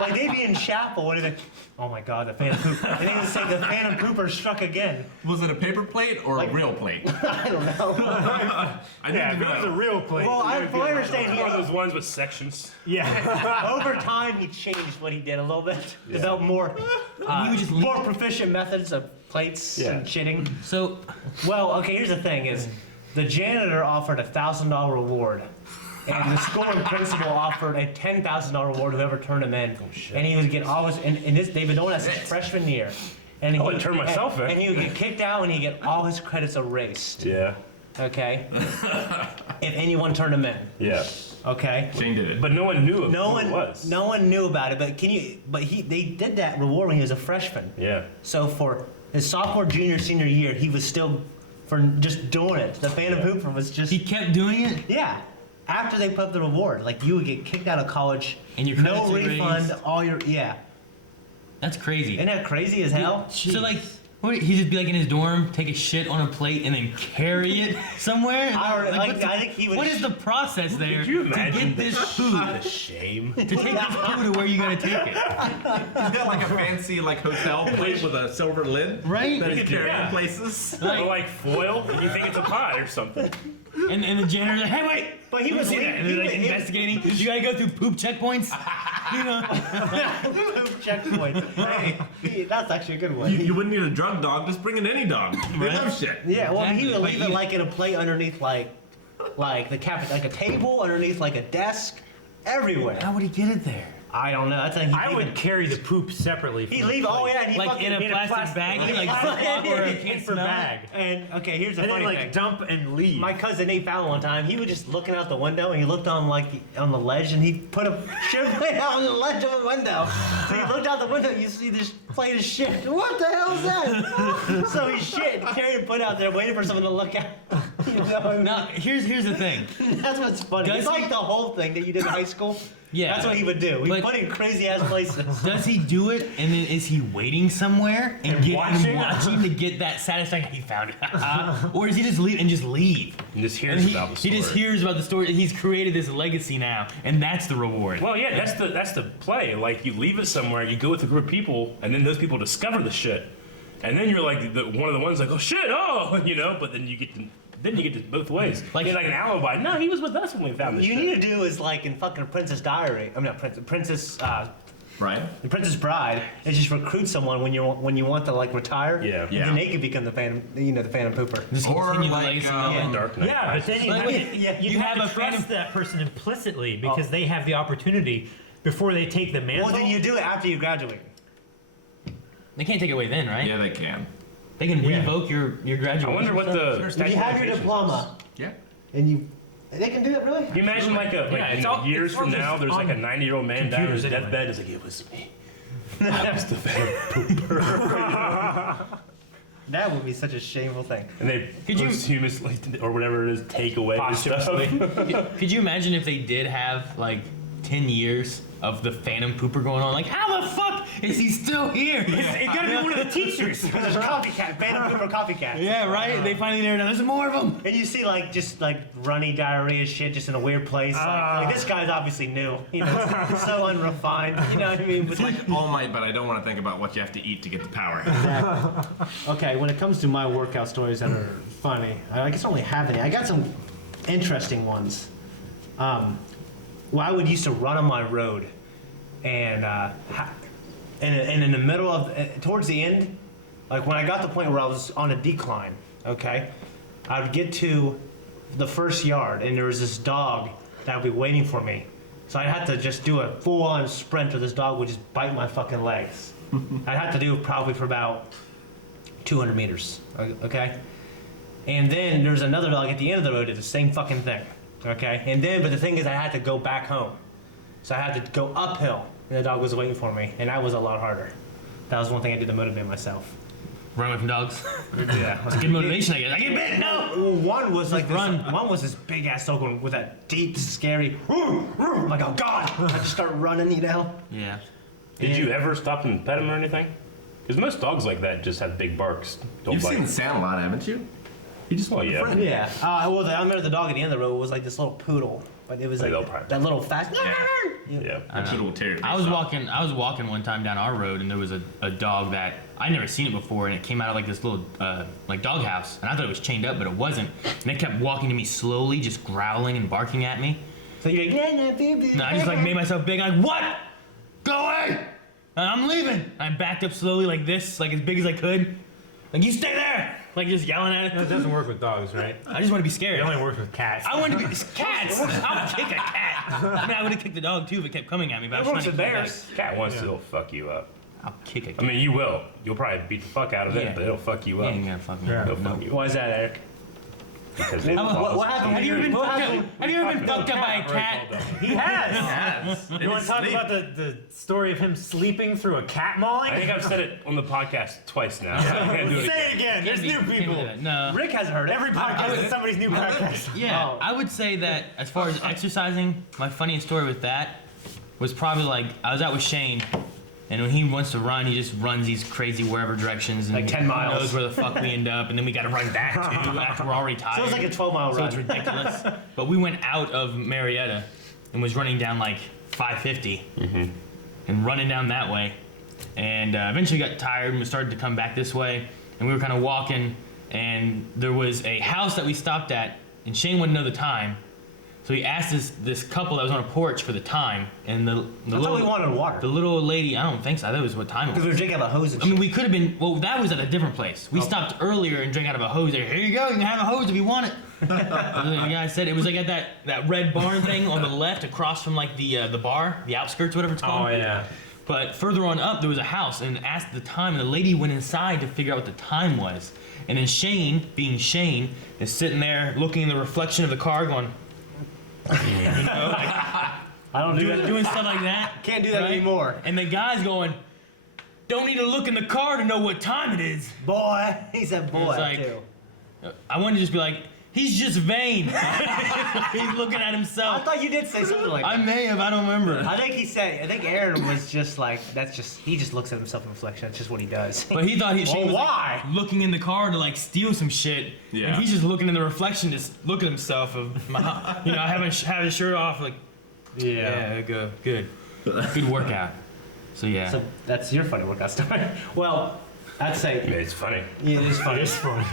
Like they'd be in chapel, and they'd be, oh my God, the Phantom Pooper. And they would say the Phantom Pooper struck again. Was it a paper plate or a real plate? I don't know. I need to If it was a know. real plate. Well, from what I understand, One of those ones with sections. Yeah. over time he changed what he did a little bit. Developed more, You would just leave- more proficient methods of plates Yeah. and shitting. So Well, okay, here's the thing is the janitor offered a $1,000 reward. And the school and principal offered a $10,000 reward whoever turned him in. And he would get all his, and this, they've been doing that since freshman year. And I would turn myself in. And he would get kicked out and he'd get all his credits erased. Yeah. Okay? If anyone turned him in. Yeah. Okay? Shane did it. But no one knew No who it was. one knew about it, they did that reward when he was a freshman. Yeah. So for his sophomore, junior, senior year, he was still for just doing it. The Phantom Pooper was just he kept doing it. yeah. After they put up the reward, like you would get kicked out of college, And your no credits refund, erased. all your That's crazy. Isn't that crazy as hell? So like, what, he'd just be like in his dorm, take a shit on a plate, and then carry it somewhere. I think he would. What is the process there Could you to imagine get this the food? shame? To take this food to where you gotta take it, He's got like a fancy like hotel plate with a silver lid. right? That he's carrying Yeah. places. Or like foil, and you think it's a pie or something. And the janitor's like, hey, wait! But he You was see that? And they're like he- investigating. You gotta go through poop checkpoints. You know. checkpoints. Hey, that's actually a good one. You wouldn't need a drug dog, just bring in any dog. They love shit. Yeah, well, he would Exactly. leave it like in a plate underneath, like the like a table underneath, like a desk, everywhere. How would he get it there? I don't know. That's like I would carry the poop separately. He from leave. the Oh plate. yeah, and he Like fucking in a plastic bag, like Ziploc where you can't Paper smell it? bag. And okay, here's the And funny then like thing. dump and leave. My cousin Nate found one time. He was just looking out the window, and he looked on on the ledge, and he put a shit plate out on the ledge of the window. So he looked out the window, and you see this plate of shit. What the hell is that? So he shit, carried and put out there, waiting for someone to look at. You know, Now, here's the thing. that's what's funny. Does It's like he- the whole thing that you did in high school. Yeah. That's what he would do. He But- put in crazy ass places. Does he do it, and then is he waiting somewhere and watching to get that satisfaction? He found it, or does he just leave and just leave? And just And hears about the story. he just hears about the story. He's created this legacy now, and that's the reward. Well, yeah, that's the play. Like you leave it somewhere, you go with a group of people, and then those people discover the shit, and then you're like one of the ones like, oh shit, oh, you know. But then you get to both ways. Like- Like an alibi. No, he was with us when we found this You shit. need to do is like in fucking Princess Diary. I mean, not Princess. Right? The Princess Bride is just recruit someone when you want to like retire. Yeah. And Yeah. then they could become the Phantom, the Phantom Pooper. Just Or continue the like, legacy um, going. Dark Knight. Yeah, but then you Like, have, wait, you you have have to a trust phantom- that person implicitly because they have the opportunity before they take the mantle. Well, then you do it after you graduate. They can't take it away then, right? Yeah, they can. They can revoke your graduation. I wonder what the When statute you have of your limitations diploma, Yeah. and they can do it really. Can you imagine Yeah, it's all- years it's all from just now, there's like a on 90-year-old man down in his computers anyway. deathbed. It's like it was me. I was the Phantom Pooper. That would be such a shameful thing. And they Could you- posthumously or whatever it is take away his stuff. Could you imagine if they did have like 10 years of the Phantom Pooper going on? Like, how the fuck is he still here? It's gotta be one of the teachers. There's a copycat, Phantom Pooper copycat. Yeah, right? They finally narrowed down. There's more of them. And you see like just like runny diarrhea shit just in a weird place. Like this guy's obviously new. You know, it's so unrefined. You know what I mean? But It's like All Might, but I don't want to think about what you have to eat to get the power. okay, when it comes to my workout stories that are funny, I guess I don't really have any. I got some interesting ones. Well, I would used to run on my road, and in the middle of towards the end, like when I got to the point where I was on a decline, okay, I would get to the first yard, and there was this dog that would be waiting for me. So I'd have to just do a full-on sprint, or this dog would just bite my fucking legs. I'd have to do it probably for about 200 meters, okay? And then there's another dog at the end of the road that did the same fucking thing, okay? And then, but the thing is I had to go back home. So I had to go uphill, and the dog was waiting for me, and that was a lot harder. That was one thing I did to motivate myself. Run away from dogs. Yeah. It's good motivation, I guess. I get bit. No. Well, one was like this, run. one was this big ass dog one with that deep, scary. I'm like, oh god! I just start running, you know. Yeah. Did you ever stop and pet him or anything? Because most dogs like that just have big barks. Don't You've bite. seen Sandlot, haven't you? He just Well, wanted yeah. a friend. Yeah. Well, I remember the dog at the end of the road was like this little poodle, but it was Like like they'll probably- that little fast. Yeah. That shit will tear your I was face off. walking one time down our road, and there was a dog that I'd never seen it before, and it came out of like this little like dog house, and I thought it was chained up, but it wasn't. And it kept walking to me slowly, just growling and barking at me. So you're like, And I just like made myself big. I'm like, what? Go away! I'm leaving. I backed up slowly like this, like as big as I could. Like, you stay there! Like just yelling at That it. doesn't work with dogs, right? I just want to be scared. It only works with cats. I wanted to be cats. I would kick a cat. I mean, I would have kicked the dog too if it kept coming at me. But I was trying to keep it back. Cat wants to, it'll fuck you up. I'll kick a I cat. mean, you will. You'll probably beat the fuck out of Yeah. it, but it'll fuck you You up. ain't gonna fuck me. Yeah. It'll No. fuck you Why up. is that, Eric? Because they What happened? Have you ever been What fucked up? happened? Have you ever been fucked up by a cat? He has. You want to talk about the story of him sleeping through a cat mauling? I think I've said it on the podcast twice now. So I can't do it Say again. it again. There's new Can't do people. that. No. Rick has heard Every podcast is somebody's new podcast. Yeah, Oh. I would say that as far as exercising, my funniest story with that was probably like I was out with Shane, and when he wants to run, he just runs these crazy wherever directions, and Like 10 miles. Who knows where the fuck we end up, and then we got to run back too after we're already tired. So it's like a 12-mile So run. it's ridiculous. But we went out of Marietta and was running down like 550 and running down that way, and eventually got tired and we started to come back this way, and we were kind of walking, and there was a house that we stopped at, and Shane wouldn't know the time. So he asked this couple that was on a porch for the time, and the I thought we wanted water. the little old lady, I don't think so. That was what time it Because we was. were drinking out of a hose and I mean, we could have been. Well, that was at a different place. Oh. We stopped earlier and drank out of a hose. There, here you go. You can have a hose if you want it. And the guy said it was like at that red barn thing on the left, across from like the bar, the outskirts, whatever it's called. Oh yeah. But further on up, there was a house, and asked the time, and the lady went inside to figure out what the time was. And then Shane, being Shane, is sitting there looking in the reflection of the car, going, you know, like, I don't do that. doing stuff like that. Can't do that right? anymore. And the guy's going, don't need to look in the car to know what time it is. Boy, he said boy It's like- too. I wanted to just be like, he's just vain. He's looking at I himself. thought you did say something like I that. may have, I don't remember. I think Aaron was just like, he just looks at himself in reflection. That's just what he does. But he thought Shane was why? like, looking in the car to like steal some shit. Yeah. And he's just looking in the reflection, just look at himself of, my, you know, having his shirt off, like, yeah, good workout. So yeah. So that's your funny workout story. Well, I'd I say mean, it's funny. yeah, it is funny. It's funny.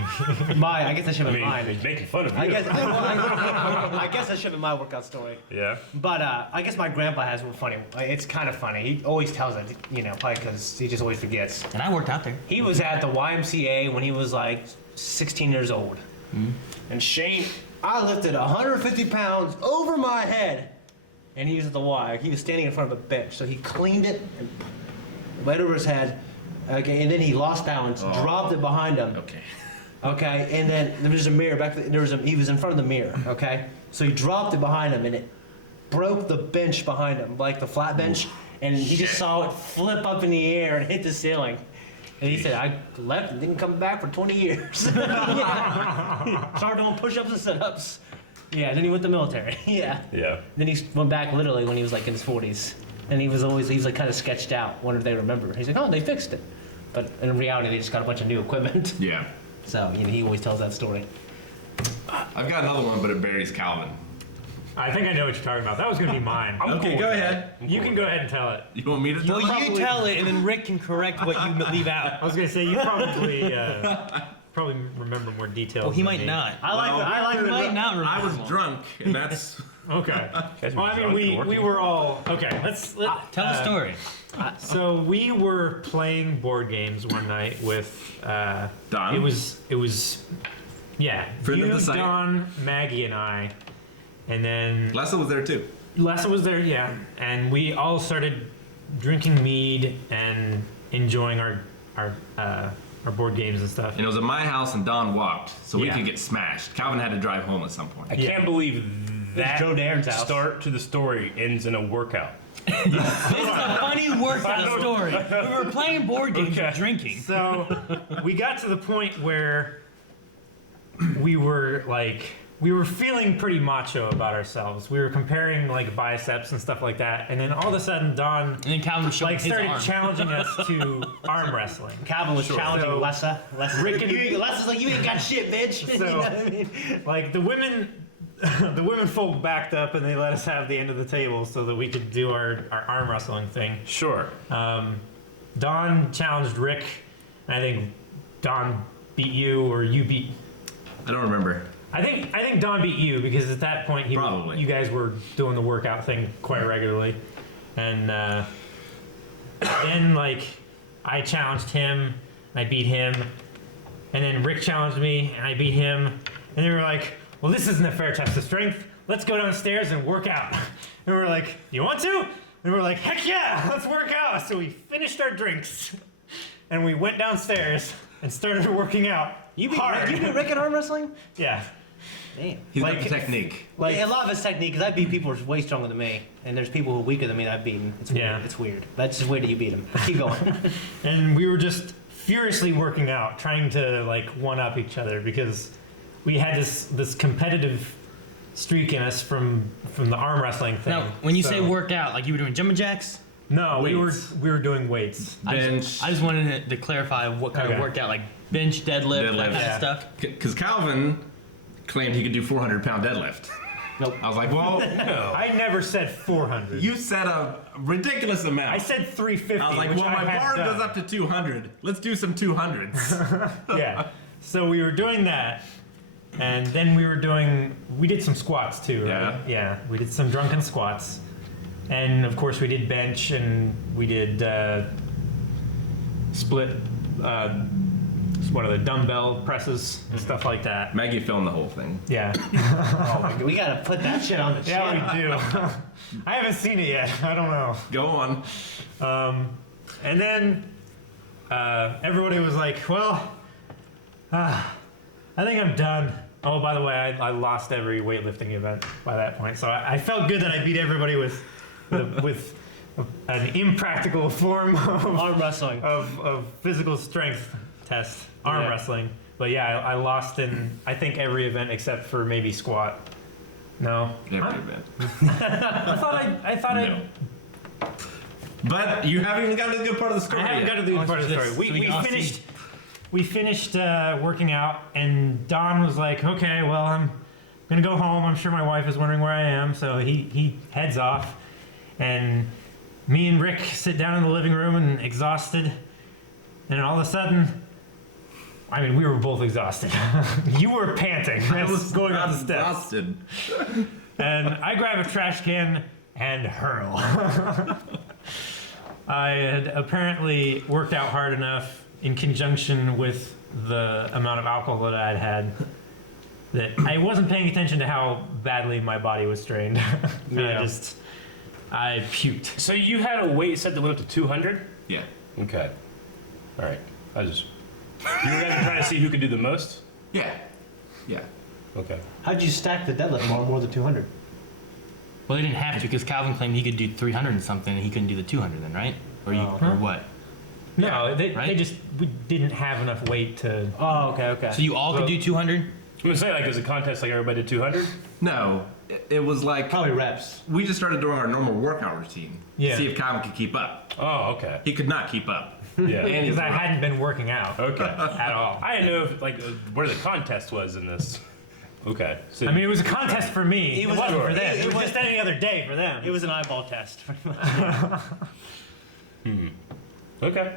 I guess that should I have been mean, mine. he's making fun of you. I guess I guess that should have been my workout story. Yeah. But I guess my grandpa has one funny. It's kind of funny. He always tells it, you know, probably because he just always forgets. And I worked out there. He was at the YMCA when he was like 16 years old. And Shane, I lifted 150 pounds over my head. And he was at the Y. He was standing in front of a bench. So he cleaned it and right over his head. Okay, and then he lost balance, dropped it behind him. Okay. Okay, and then there was a mirror back. He was in front of the mirror. Okay, so he dropped it behind him, and it broke the bench behind him, like the flat bench, and he just saw it flip up in the air and hit the ceiling. And he said, "I left and didn't come back for 20 years." Yeah. Started doing push-ups and sit-ups. Yeah, then he went to the military. Yeah. Yeah. Then he went back literally when he was like in his 40s, and he was like kind of sketched out. Wonder if they remember. He's like, "Oh, they fixed it," but in reality, they just got a bunch of new equipment. Yeah. So you know, he always tells that story. I've got another one, but it buries Calvin. I think I know what you're talking about. That was gonna be mine. Okay, go ahead. You can go ahead and tell it. You want me to tell Well, it? you tell it, and then Rick can correct what you leave out. I was gonna say you probably remember more details. Well, he than might me. not. I like He the might not remember. I was drunk, and that's... Okay. Guys Well, were I drunk mean, and we working. were all okay. Tell the story. So we were playing board games one night with Don? It was yeah. Friend of you, the site. Don, Maggie, and I, and then Lessa was there too. Lessa was there. Yeah, and we all started drinking mead and enjoying our board games and stuff. And it was at my house, and Don walked, so we Yeah. could get smashed. Calvin had to drive home at some point. I can't believe that Joe Darren's house. start to the story ends in a workout. This is a funny workout story. We were playing board games and drinking. So we got to the point where we were feeling pretty macho about ourselves. We were comparing like biceps and stuff like that, and then all of a sudden Don And then Calvin was showing like his started arm. challenging us to arm wrestling. Calvin was challenging So, Lessa. Rick and- Lessa's like, you ain't got shit, bitch. You know what I mean? Like the women folk backed up and they let us have the end of the table so that we could do our arm wrestling thing. Sure. Don challenged Rick, and I think Don beat you, or you beat. I don't remember. I think Don beat you because at that point Probably. you guys were doing the workout thing quite regularly, and then like I challenged him, and I beat him, and then Rick challenged me, and I beat him, and they were like, "Well, this isn't a fair test of strength. Let's go downstairs and work out." And we're like, "You want to?" And we're like, "Heck yeah, let's work out." So we finished our drinks, and we went downstairs and started working out. You beat hard. Rick, you beat Rick in arm wrestling? Yeah. Damn. He's got Like- the technique. Like a lot of his technique, because I beat people who are way stronger than me, and there's people who are weaker than me that I've beaten. It's weird. Yeah. It's weird. That's just weird that you beat him. Keep going. And we were just furiously working out, trying to like one up each other because we had this competitive streak in us from the arm wrestling thing. Now, when you So- say work out, like you were doing jumping jacks, no, we Weights. were doing weights. Bench. I just wanted to clarify what kind of Okay. workout, like bench, deadlift, that kind Deadlift. of Yeah. stuff. Because Calvin claimed he could do 400-pound deadlift. Nope. I was like, well, No. I never said 400. you said a ridiculous amount. I said 350. I was like, which well, I my had bar done. goes up to 200. Let's do some 200s. Yeah. So we were doing that, and then we did some squats too, right? Yeah. Yeah. We did some drunken squats, and of course we did bench, and we did split. What are the dumbbell presses and stuff like that? Maggie filmed the whole thing. Yeah. Oh my God, we gotta put that shit on the channel. Yeah, we do. I haven't seen it yet. I don't know. Go on. And then everybody was like, well, I think I'm done. Oh, by the way, I lost every weightlifting event by that point. So I felt good that I beat everybody with an impractical form Arm wrestling. of physical strength test, arm Yeah. wrestling. But yeah, I lost in, I think, every event except for maybe squat. No? Every Huh? event. I thought No. But you haven't even gotten to the good part of the story I haven't yet. got to the Oh, part of the this- story. so we can all see. We finished working out, and Don was like, "Okay, well, I'm gonna go home. I'm sure my wife is wondering where I am." So he heads off, and me and Rick sit down in the living room and exhausted, and all of a sudden, I mean, we were both exhausted. You were panting. I was going up the steps, exhausted. and I grab a trash can and hurl. I had apparently worked out hard enough in conjunction with the amount of alcohol that I had had that I wasn't paying attention to how badly my body was strained. And Yeah. I puked. So you had a weight set that went up to 200? Yeah. Okay. All right. You were guys trying to see who could do the most? Yeah. Yeah. Okay. How'd you stack the deadlift bar more than 200? Well, they didn't have to because Calvin claimed he could do 300 and something, and he couldn't do the 200 then, right? Or you, Oh. or what? No, they right? we didn't have enough weight to. Oh, okay. So you all could do 200? I'm gonna say, like, as a contest, like everybody did 200. No, it was like Probably reps. we just started doing our normal workout routine. Yeah. See if Calvin could keep up. Oh, okay. He could not keep up. Yeah. And Because I hadn't been working out Okay. at all. I didn't know if, like, where the contest was in this. Okay. So I mean, it was a contest for me. It was- wasn't for it- them. it It was was- just any other day for them. It was an eyeball test. okay.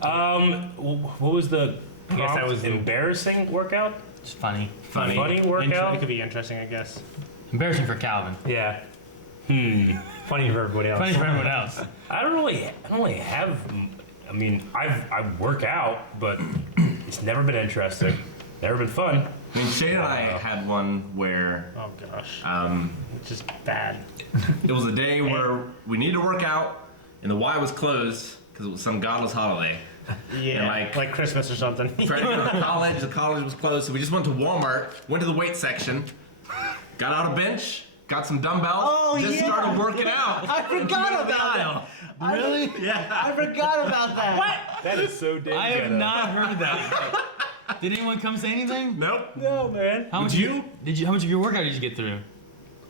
What was the I guess that prompt? was the- Embarrassing workout? It's funny. Funny It workout? could be interesting, I guess. Embarrassing for Calvin. Yeah. Funny for everybody else. Funny for everyone else. I don't really have. I mean, I work out, but it's never been interesting. Never been fun. I mean, Shane and I had one where Oh, gosh. It's just bad. it was a day where we needed to work out and the Y was closed because it was some godless holiday. Yeah, And like Christmas or something. Tried to go to college, the college was closed, so we just went to Walmart, went to the weight section, got out a bench, got some dumbbells. Oh, just yeah. started working out. I forgot about that. Really? Yeah. I forgot about that. What? That is so damn I have not heard that. Did anyone come say anything? Nope. No, man. How much you? How much of your workout did you get through?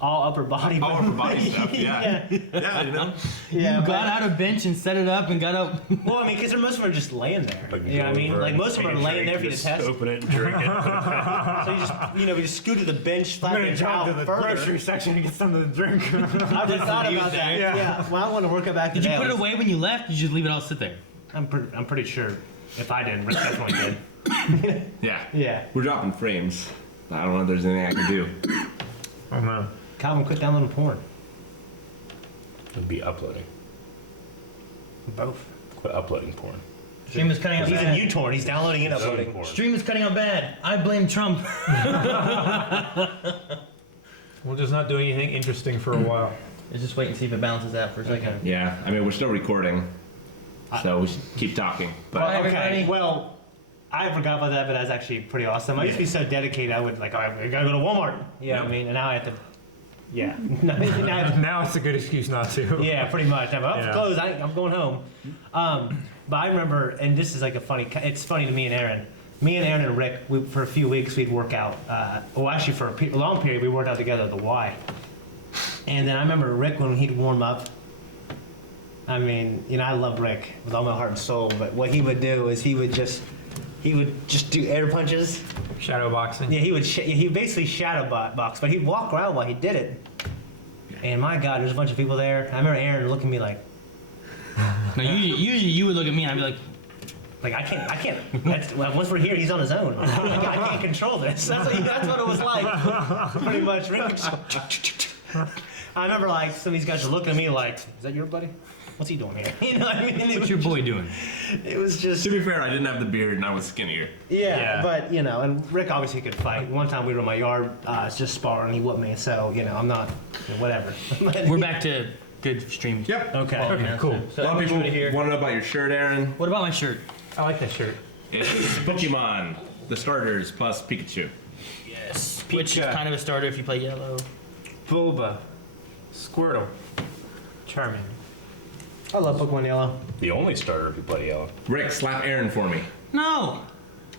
All upper body. All upper body stuff. Yeah. Yeah. You know. Yeah, You but- got out of bench and set it up and got up. Well, I mean, because most of them are just laying there. You know what I mean? Like, most of them are laying there for you to test. Open it and drink it. So you just, we just scoot to the bench, slap I'm gonna it jump out to the further. grocery section to get something to drink. I forgot about that. Yeah. Well, I want to work it back Did you today. put it away when you left? Did you just leave it all sit there? I'm pretty sure. If I didn't, Rick definitely did. Yeah. Yeah. We're dropping frames. I don't know if there's anything I can do. Oh no. Calvin, quit downloading porn. It'll be uploading. Both. Quit uploading porn. Stream is cutting out He's in bad. uTorrent. He's downloading and uploading. Porn. Stream is cutting out bad. I blame Trump. We'll just not do anything interesting for a while. Let's just wait and see if it balances out for a second. Yeah. I mean, we're still recording, so we should keep talking. But Bye, everybody. Okay. Well, I forgot about that, but that's actually pretty awesome. I used to be so dedicated. I would I gotta go to Walmart. You know what I mean? And now I have to. Yeah. now I have to- Now it's a good excuse not to. Yeah, pretty much. I'm Yeah. closed. I'm going home. But I remember, and this is like it's funny to me and Aaron. Me and Aaron and Rick, for a few weeks, we'd work out. Well, actually, for a long period, we worked out together at the Y. And then I remember Rick, when he'd warm up, I mean, I love Rick with all my heart and soul, but what he would do is he would just do air punches. Shadow boxing. Yeah, he basically shadow box, but he'd walk around while he did it. And my God, there's a bunch of people there. I remember Aaron looking at me like, Now, usually you would look at me and I'd be like, I can't. Once we're here, he's on his own. I can't control this. That's what it was like. Pretty much. Rick would just I remember some of these guys were looking at me like, is that your buddy? What's he doing here? You know what I mean? what's your boy doing? It was just. to be fair, I didn't have the beard and I was skinnier. Yeah, Yeah. but and Rick obviously could fight. One time we were in my yard, just sparring. He whooped me, so I'm not, whatever. We're back to good stream. Yep. Okay. Okay, now, cool. So A lot of people everybody here. want to know about your shirt, Aaron. What about my shirt? I like that shirt. It's Pokemon, the starters plus Pikachu. Yes. Which is Pika. kind of a starter if you play yellow. Bulba. Squirtle. Charmander. I love Pokemon Yellow. The only starter if you play yellow. Rick, slap Aaron for me. No.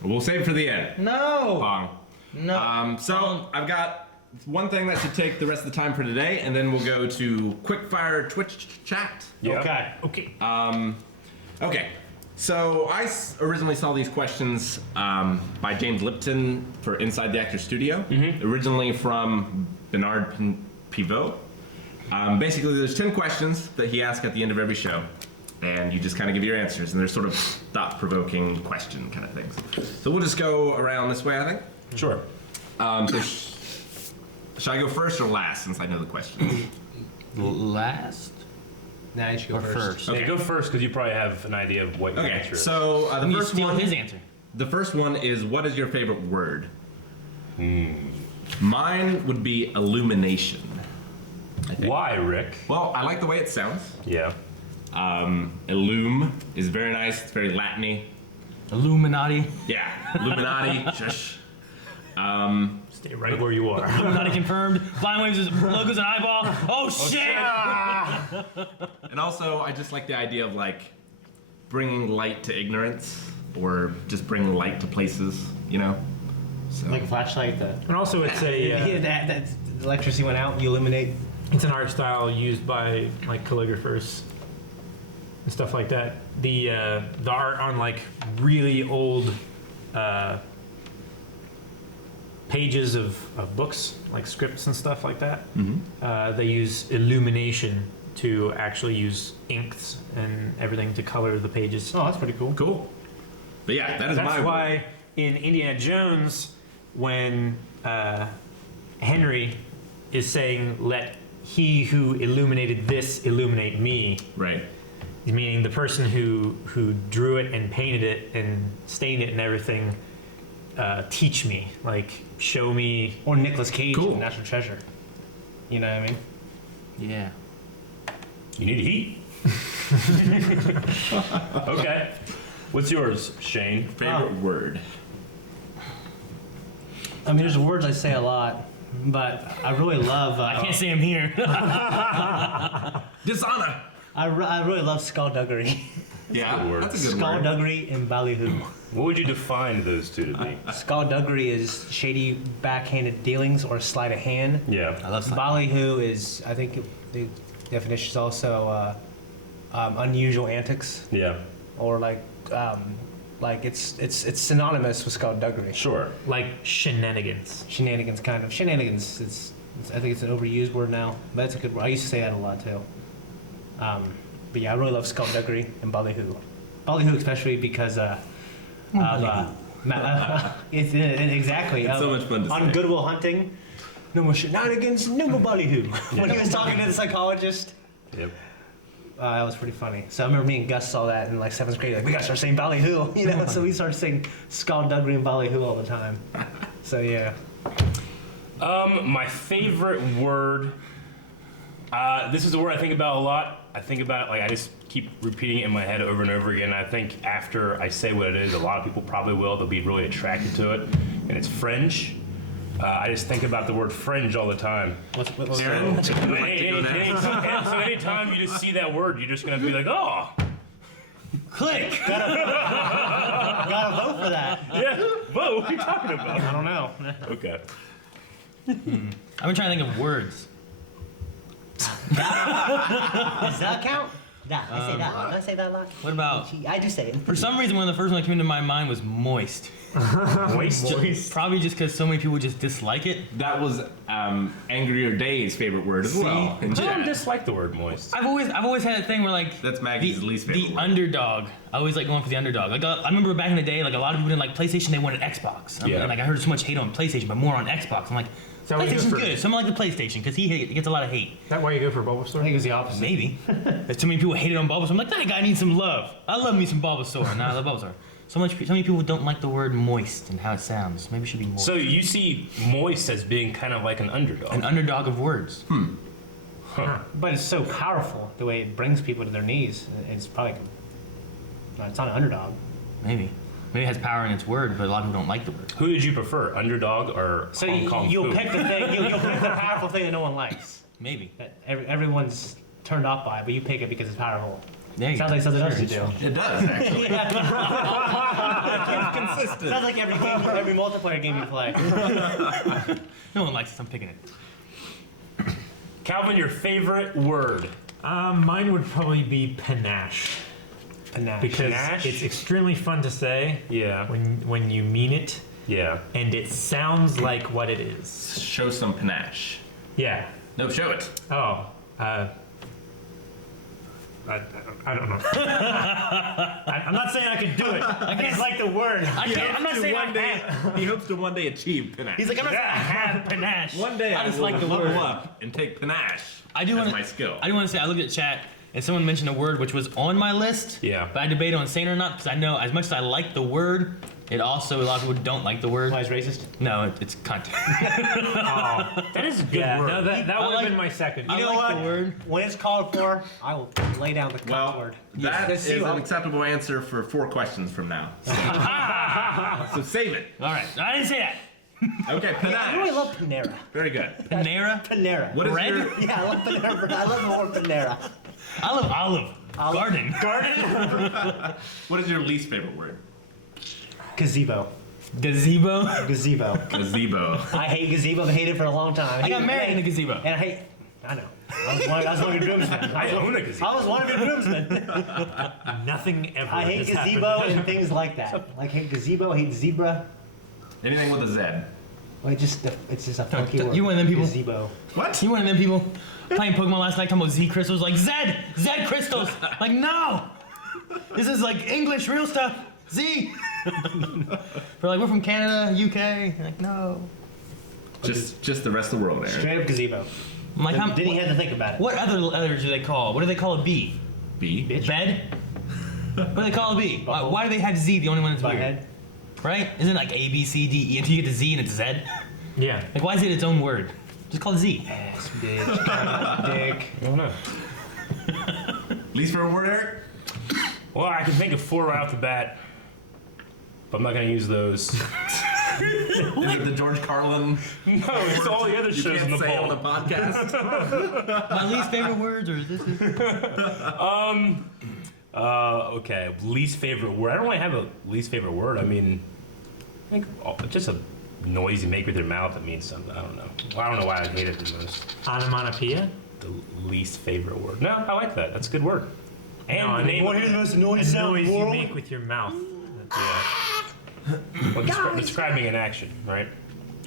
We'll save it for the end. No. Bong. No. So I've got one thing that should take the rest of the time for today, and then we'll go to quickfire Twitch chat. Yeah. Okay. Okay. So I originally saw these questions by James Lipton for Inside the Actor Studio, originally from Bernard Pivot. Basically, there's 10 questions that he asks at the end of every show, and you just kind of give your answers, and they're sort of thought-provoking question kind of things. So we'll just go around this way, I think. Sure. So should I go first or last, since I know the question? Last Now you should go or first? Yeah, go first because you probably have an idea of what your Okay, answer is. so I'm the gonna first steal one. his answer. The first one is, what is your favorite word? Mine would be illumination. Why, Rick? Well, I like the way it sounds. Yeah. Illume is very nice. It's very Latin-y. Illuminati. Yeah, Illuminati. Shush. Stay right where you are. Illuminati confirmed. Flying waves is logos and eyeball. Oh shit! And also, I just like the idea of bringing light to ignorance, or just bringing light to places. So. Like a flashlight. And also, it's a That electricity went out. You illuminate. it's an art style used by calligraphers and stuff like that. The art on really old pages of books, like scripts and stuff like that. They use illumination to actually use inks and everything to color the pages. Oh, that's pretty cool. Cool. But yeah, that is my That's word. why in Indiana Jones, when Henry is saying, "Let he who illuminated this illuminate me," Right. meaning the person who drew it and painted it and stained it and everything, teach me, show me. Or Nicolas Cage Cool. in National Treasure. You know what I mean? Yeah. You need heat. Okay. What's yours, Shane? Favorite word. I mean, there's words I say a lot, but I really love. I can't say I'm here. Dishonor. I really love skullduggery. Yeah, word. that's a good word. Skullduggery and ballyhoo. What would you define those two to be? Skullduggery is shady backhanded dealings or sleight of hand. Yeah. I love Ballyhoo is, I think the definition is also unusual antics, Yeah. or like it's synonymous with skullduggery. Sure. Like shenanigans. Shenanigans, kind of shenanigans. I think it's an overused word now, but it's a good word. I used to say that a lot too. But yeah, I really love skullduggery and ballyhoo. Ballyhoo especially because exactly. It's so much fun to on say. Good Will Hunting, no more shenanigans, no more ballyhoo. When he was talking to the psychologist. Yep. That was pretty funny. So I remember me and Gus saw that in like 7th grade. Like, we gotta start saying ballyhoo, you know. So we started saying skullduggery and ballyhoo all the time. So yeah. My favorite word. This is a word I think about a lot. I think about it, like I just keep repeating it in my head over and over again. I think after I say what it is, a lot of people probably will. They'll be really attracted to it, and it's fringe. I just think about the word fringe all the time. Darren, So, would you like to go next? so anytime you just see that word, you're just gonna be like, oh, Click. Gotta vote for that. yeah, whoa, what are you talking about? I don't know. Okay. I've been trying to think of words. Does that count? That. I say that. I say that a lot. What about? I do say it. For some reason, one of the first one that came into my mind was moist. Moist. Probably just because so many people just dislike it. That was Angrier Day's favorite word as well. in I don't chat. dislike the word moist. I've always had a thing where like That's Maggie's least favorite the word. underdog. I always like going for the underdog. Like I remember back in the day, like a lot of people didn't like PlayStation. They wanted Xbox. Yeah. And like I heard so much hate on PlayStation, but more on Xbox. I'm like, So we go PlayStation's for- good. So I'm like the PlayStation because he gets a lot of hate. Is that why you go for Bulbasaur? I think it was the opposite. Maybe. There's too many people hated on Bulbasaur. I'm like, that guy needs some love. I love me some Bulbasaur. Nah, I love Bulbasaur. So many people don't like the word moist and how it sounds. Maybe it should be moist. So you see moist as being kind of like an underdog. An underdog of words. But it's so powerful the way it brings people to their knees. It's probably it's not an underdog. Maybe. Maybe it has power in its word, but a lot of people don't like the word. Who did you prefer, underdog or So Hong Kong you'll Fu? pick the thing. You'll pick the powerful thing that no one likes. Maybe. That everyone's turned off by, but you pick it because it's powerful. There you Sounds go. like something else you do. It does, actually. Sounds Consistent. like every multiplayer game you play. No one likes it, so I'm picking it. Calvin, your favorite word? Mine would probably be panache. Panache. Because Panache? it's extremely fun to say Yeah. when you mean it, Yeah. and it sounds like what it is. Show some panache. Yeah. No, show it. Oh. I don't know. I'm not saying I could do it. I just like the word. I'm not saying I have. He hopes to one day achieve panache. He's like, I'm not saying I have panache. One day I just will like the level word. up and take panache I do as want my skill. I do want to say I looked at chat and someone mentioned a word which was on my list. Yeah. But I debated on saying it or not because I know as much as I like the word, it also a lot of people don't like the word. Why is racist? No, it's content. That is a good Yeah, word. no, that I would have like- been my second. You I know like what? the word. When it's called for, I will lay down the cunt Well, word. that Let's is see an what- acceptable answer for 4 questions from now. So save it. All right, I didn't say that. Okay, I really panache. love Panera. Very good. Panera. Panera. What is Bread? your Yeah, I love Panera. I love the word Panera. I love Olive Garden. what is your least favorite word? Gazebo. Gazebo. Gazebo. Gazebo. I hate gazebo. I hated it for a long time. I got married in a gazebo. And I know. I was one of your groomsmen. I own a gazebo. I was one of your groomsmen. Nothing ever. I hate has happened. gazebo and things like that. Like hate gazebo, hate zebra. Anything with a Z. Well, it's just a funky word. you one of them people? Gazebo. What? You one of them people playing Pokemon last night talking about Z crystals? Like Zed crystals. Like no, this is like English real stuff. Z. We're like we're from Canada, UK. Like no. Just the rest of the world, Aaron. Straight up gazebo. I'm like Didn't even have to think about it. what other letters do they call? What do they call a bee? B. Bitch. Bed. What do they call a bee? Why do they have Z? The only one that's weird, Butthead. right? Isn't it like A B C D E until you get to Z and it's Z? Yeah. Like why is it its own word? Just call it Z. Ass bitch. Dick. I don't know. Least favorite word, Eric? Well, I can think of 4 right off the bat, but I'm not going to use those. Is it the George Carlin? No, it's all the other You shows in can't the say on poll. the podcast. My least favorite words, or is this? Okay, least favorite word. I don't really have a least favorite word. I mean, I think just a noise you make with your mouth that means something. I don't know. Well, I don't know why I hate it the most. Onomatopoeia? The least favorite word. No, I like that. That's a good word. And No, I the mean, name. what Here's the most A annoying noise you world. make with your mouth. Well, describing an action, right?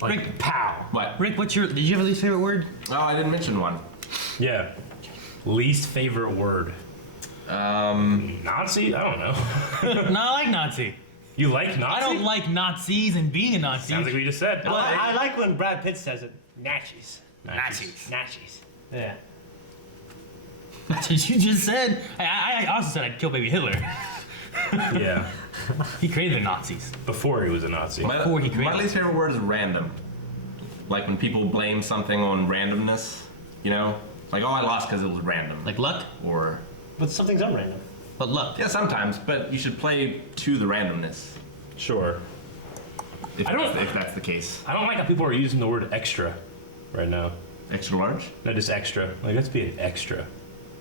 Like, pow. What? Rick, did you have a least favorite word? Oh, I didn't mention one. Yeah. Least favorite word. Nazi? I don't know. No, I like Nazi. You like Nazi? I don't like Nazis and being a Nazi. Sounds like we just said. I like when Brad Pitt says it. Nazis. Nazis. Nazis. Yeah. That's what you just said. I also said I'd kill baby Hitler. Yeah. He created the Nazis. Before he was a Nazi. Before he My created least favorite word is random. Like when people blame something on randomness, you know? Like, oh, I lost because it was random. Like luck? Or, But something's not random. But luck. yeah, sometimes, but you should play to the randomness. Sure. If don't- that's the case. I don't like how people are using the word extra right now. Extra large? No, just extra. Like, let's be an extra.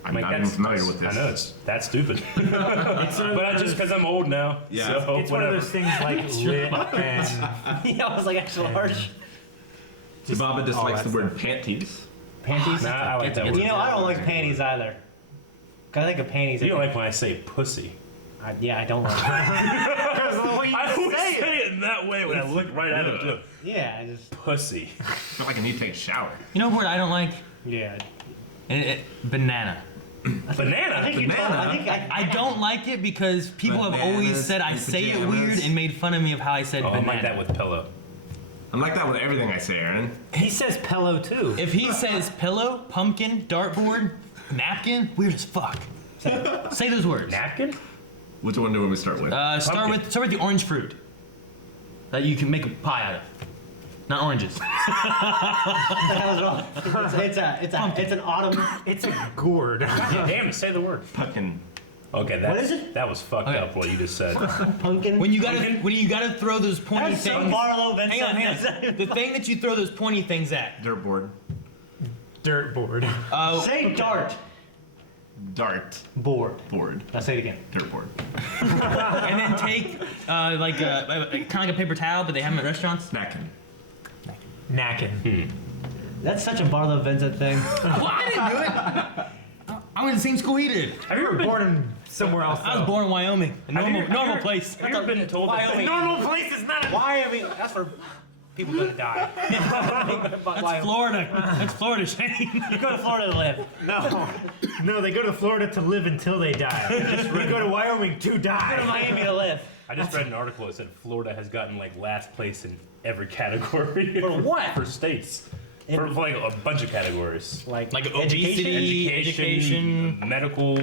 I'm Like, not even familiar with this. I know, it's that's stupid. But just because I'm old now. Yeah. So, It's one of those things like lit and Yeah, I was like extra large. Baba dislikes the that word panties. Panties? Nah, I like that word. You know, I don't like panties either. Cause I think of panties. You don't like when I say pussy. Yeah, I don't like. I always say it in that way when I look right at it too. Yeah, I just. Pussy. I feel like I need to take a shower. You know what word I don't like? Yeah. Banana. Banana. I think you told. I think I don't like it because people have always Bananas said I in say it pajamas. weird and made fun of me of how I said Oh, I'm banana. like that with pillow. I'm like that with everything I say, Aaron. he says pillow too. If he says pillow, pumpkin, dartboard, napkin, weird as fuck. Say those words. Napkin? Which one do we start with? Start with the orange fruit that you can make a pie out of. Not oranges. What the hell is wrong? It's an autumn. It's a gourd. Damn, say the word. Fucking. Okay, that's, What is it? that was fucked Okay. up what you just said. Pumpkin. When you gotta throw those pointy That's so things. Barlow than Hang on. something. The thing that you throw those pointy things at. Dirtboard. Dirt board. Say dart Dart. board. Board. Now say it again. Dirtboard. And then take kind of like a paper towel, but they have them at restaurants. Snacking. Knacking. That's such a Barlow Vincent thing. Well, I didn't do it. I went to the same school he did. Have you ever been? Born in somewhere else. I was born in Wyoming, a normal place. Have you ever been told that? Wyoming. Normal place is not. Why? I mean, that's for people gonna die. But why? Florida. That's Florida, Shane. You go to Florida to live. No, they go to Florida to live until they die. They go to Wyoming to Go to die. Miami to live. I just read an article that said Florida has gotten like last place in every category. For what? For states. For like a bunch of categories. Like obesity, education, medical,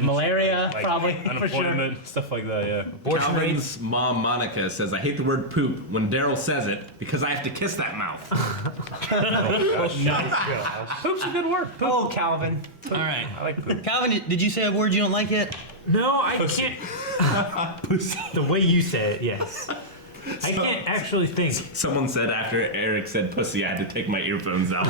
Malaria, like probably, for unemployment, stuff like that. Yeah. abortion rates. Calvin's mom, Monica, says, I hate the word poop when Daryl says it because I have to kiss that mouth. Poop's a good word. Poop. Oh, Calvin. All right. I like poop. Calvin, did you say a word you don't like yet? No, I can't. The way you say it, yes. I can't actually think. Someone said after Eric said pussy, I had to take my earphones out.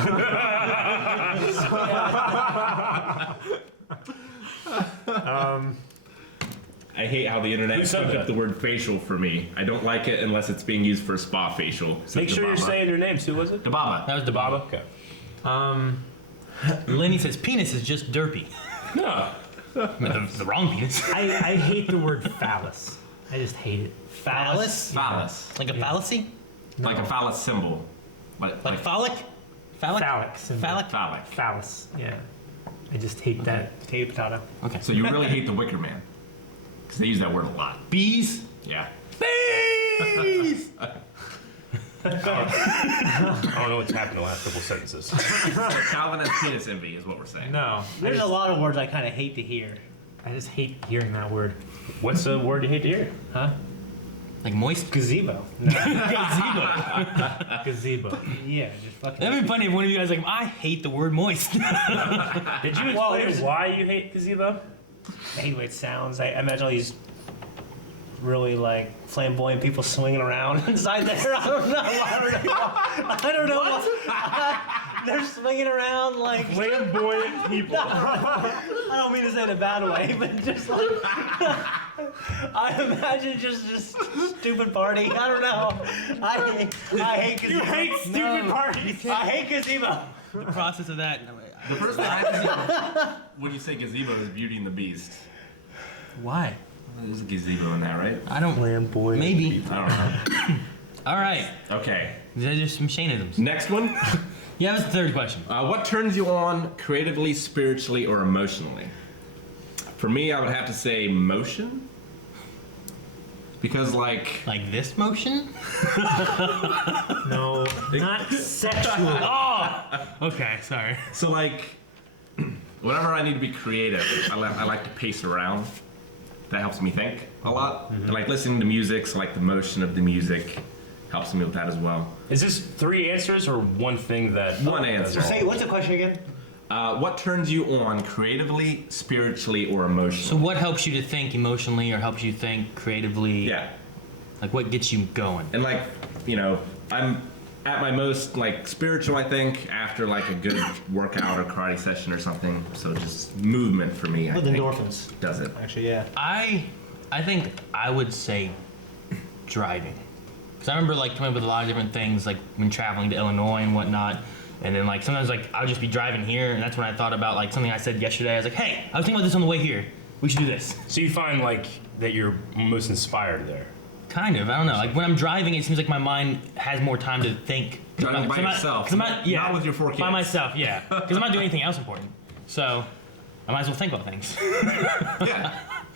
I hate how the internet Who said took up that? the word facial for me. I don't like it unless it's being used for a spa facial. So Make sure you're Dababa. saying your names. Who was it? Dababa. That was Baba. Dababa. Okay. Lenny says penis is just derpy. No. The wrong penis. I hate the word phallus. I just hate it. Phallus? Phallus. Like a fallacy? Like a phallus symbol. Like phallic? Phallic? Phallic symbol. Phallic? phallic. Phallus. Yeah. I just hate that. Potato, potato. Okay. So you really hate the Wicker Man. Because they use that word a lot. Bees? Yeah. Bees! I don't know what's happened the last couple sentences. Calvin has penis envy is what we're saying. No. There's a lot of words I kind of hate to hear. I just hate hearing that word. What's the word you hate to hear? Huh? Like moist? Gazebo. No. Gazebo. Yeah, just fucking. That'd be funny if one of you guys like, I hate the word moist. Did you explain why you hate gazebo? I hate the way it sounds. I imagine all these really like flamboyant people swinging around inside there. I don't know. I don't know. They're swinging around like Flamboyant people. I don't mean to say it in a bad way, but just like I imagine just stupid party. I don't know. I hate gazebo. You hate stupid parties. I hate gazebo. The process of that. The first thing I can when you say gazebo is Beauty and the Beast. Why? There's a gazebo in that, right? I don't. Flamboyant. Maybe. I don't know. All right. Okay. These are just some Shaneisms. Next one. Yeah, that's the third question. What turns you on creatively, spiritually, or emotionally? For me, I would have to say motion. Because, like this motion? No, not sexual. Oh! Okay, sorry. So, like, whenever I need to be creative, I like to pace around. That helps me think a lot. And, like, listening to music, so, like, the motion of the music helps me with that as well. Is this 3 answers or one thing that? One answer. Say what's the question again? What turns you on creatively, spiritually, or emotionally? So what helps you to think emotionally or helps you think creatively? Yeah. Like what gets you going? And, like, you know, I'm at my most, like, spiritual, I think, after, like, a good workout or karate session or something. So just movement for me, I With think, endorphins. does it. Actually, yeah. I think I would say driving. Because I remember like coming up with a lot of different things like when traveling to Illinois and whatnot. And then like sometimes like I would just be driving here and that's when I thought about like something I said yesterday. I was like, hey, I was thinking about this on the way here. We should do this. So you find like that you're most inspired there. Kind of. I don't know. Like when I'm driving, it seems like my mind has more time to think. Driving by 'Cause I'm not- yourself, 'cause I'm not, yeah, not with your 4 kids. By myself, yeah. Because I'm not doing anything else important. So I might as well think about things. Yeah,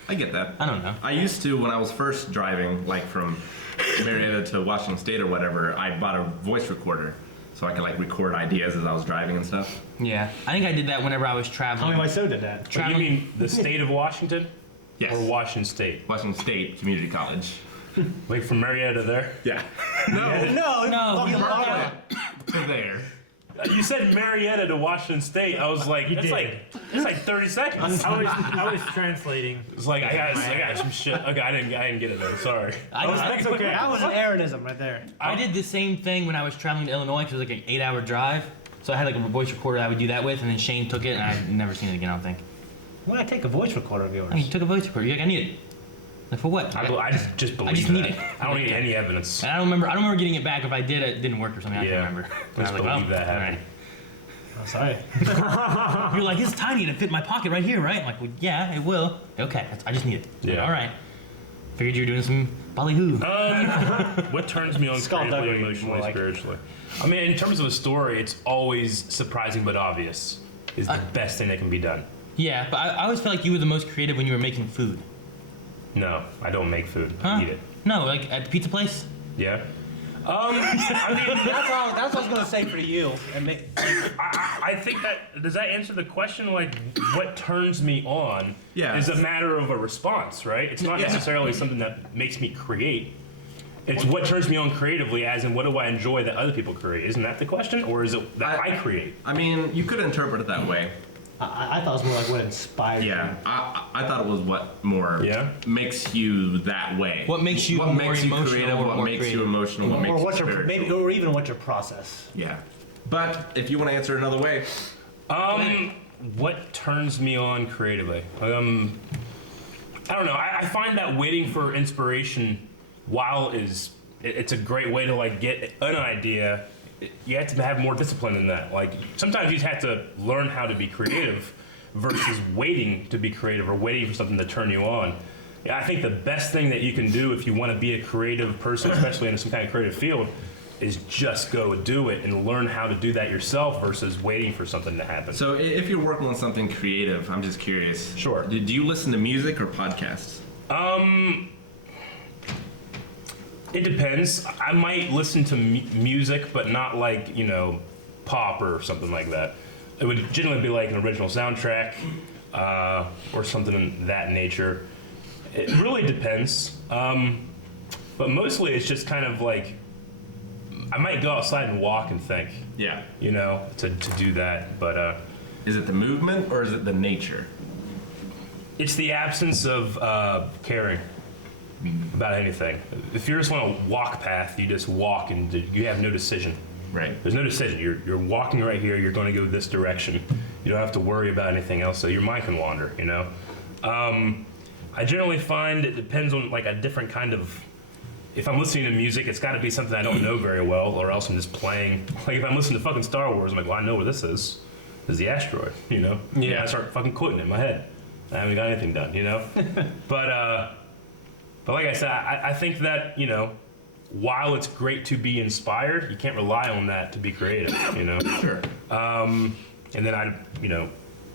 I get that. I don't know. I used to, when I was first driving, like from Marietta to Washington State or whatever, I bought a voice recorder so I could like record ideas as I was driving and stuff. Yeah. I think I did that whenever I was traveling. Tommy Wiseau did that. But you mean the state of Washington? Yes. Or Washington State? Washington State Community College. Like from Marietta there? Yeah. No. No, fucking we long worked way. out. To there. You said Marietta to Washington State. I was like, did. it's like 30 seconds. I was translating. It's like I got some shit. Okay, I didn't get it though. Sorry. That's okay. That was an Aaronism right there. I did the same thing when I was traveling to Illinois because it was like an 8-hour drive. So I had like a voice recorder I would do that with, and then Shane took it, and I've never seen it again, I don't think. Why not take a voice recorder of yours? I mean, he took a voice recorder. You're like, I need it. Like, for what? I just believe I just need that. it. I don't need any evidence. And I don't remember getting it back. If I did, it didn't work or something. I Yeah. can't remember. I And just I was believe that all happened. Oh, sorry. right. You're like, it's tiny to fit in my pocket right here, right? I'm like, well, yeah, it will. Okay, I just need it. Yeah. All right. Figured you were doing some ballyhoo. What turns me on creatively, Skullduggery, emotionally, more like. spiritually? I mean, in terms of a story, it's always surprising but obvious. Is the best thing that can be done. Yeah, but I always felt like you were the most creative when you were making food. No, I don't make food. Huh? I eat it. No, like at the pizza place? Yeah. That's what I was gonna say for you. I think that does that answer the question? Like, what turns me on Yeah. is a matter of a response, right? It's not necessarily something that makes me create. It's what turns me on creatively, as in what do I enjoy that other people create? Isn't that the question, or is it that I create? I mean, you could interpret it that way. I thought it was more like what inspired Yeah, I thought it was what more makes you that way. What makes you what more makes you emotional creative? or What more makes creative? you emotional? What you. makes Or you what's your spiritual? maybe, or even what's your process? Yeah, but if you want to answer another way, What turns me on creatively? I don't know. I find that waiting for inspiration, while it's a great way to like get an idea. You have to have more discipline than that. Like sometimes you just have to learn how to be creative versus waiting to be creative or waiting for something to turn you on. Yeah, I think the best thing that you can do if you want to be a creative person, especially in some kind of creative field, is just go do it and learn how to do that yourself versus waiting for something to happen. so if you're working on something creative, I'm just curious. Sure. Do you listen to music or podcasts? It depends. I might listen to music, but not like, pop or something like that. It would generally be like an original soundtrack or something in that nature. It really depends. But mostly it's just kind of like, I might go outside and walk and think, Yeah. to do that. But Is it the movement or is it the nature? it's the absence of caring. about anything. If you're just on a walk path, you just walk and you have no decision. Right. There's no decision. You're walking right here. You're going to go this direction. You don't have to worry about anything else. So your mind can wander. You know. I generally find it depends on like a different kind of. If I'm listening to music, it's got to be something I don't know very well, or else I'm just playing. Like if I'm listening to fucking Star Wars, I'm like, well, I know where this is. This is the asteroid. You know. Yeah. I start fucking quoting it in my head. I haven't got anything done. You know. But like I said, I think that while it's great to be inspired, you can't rely on that to be creative. You know. Sure. And then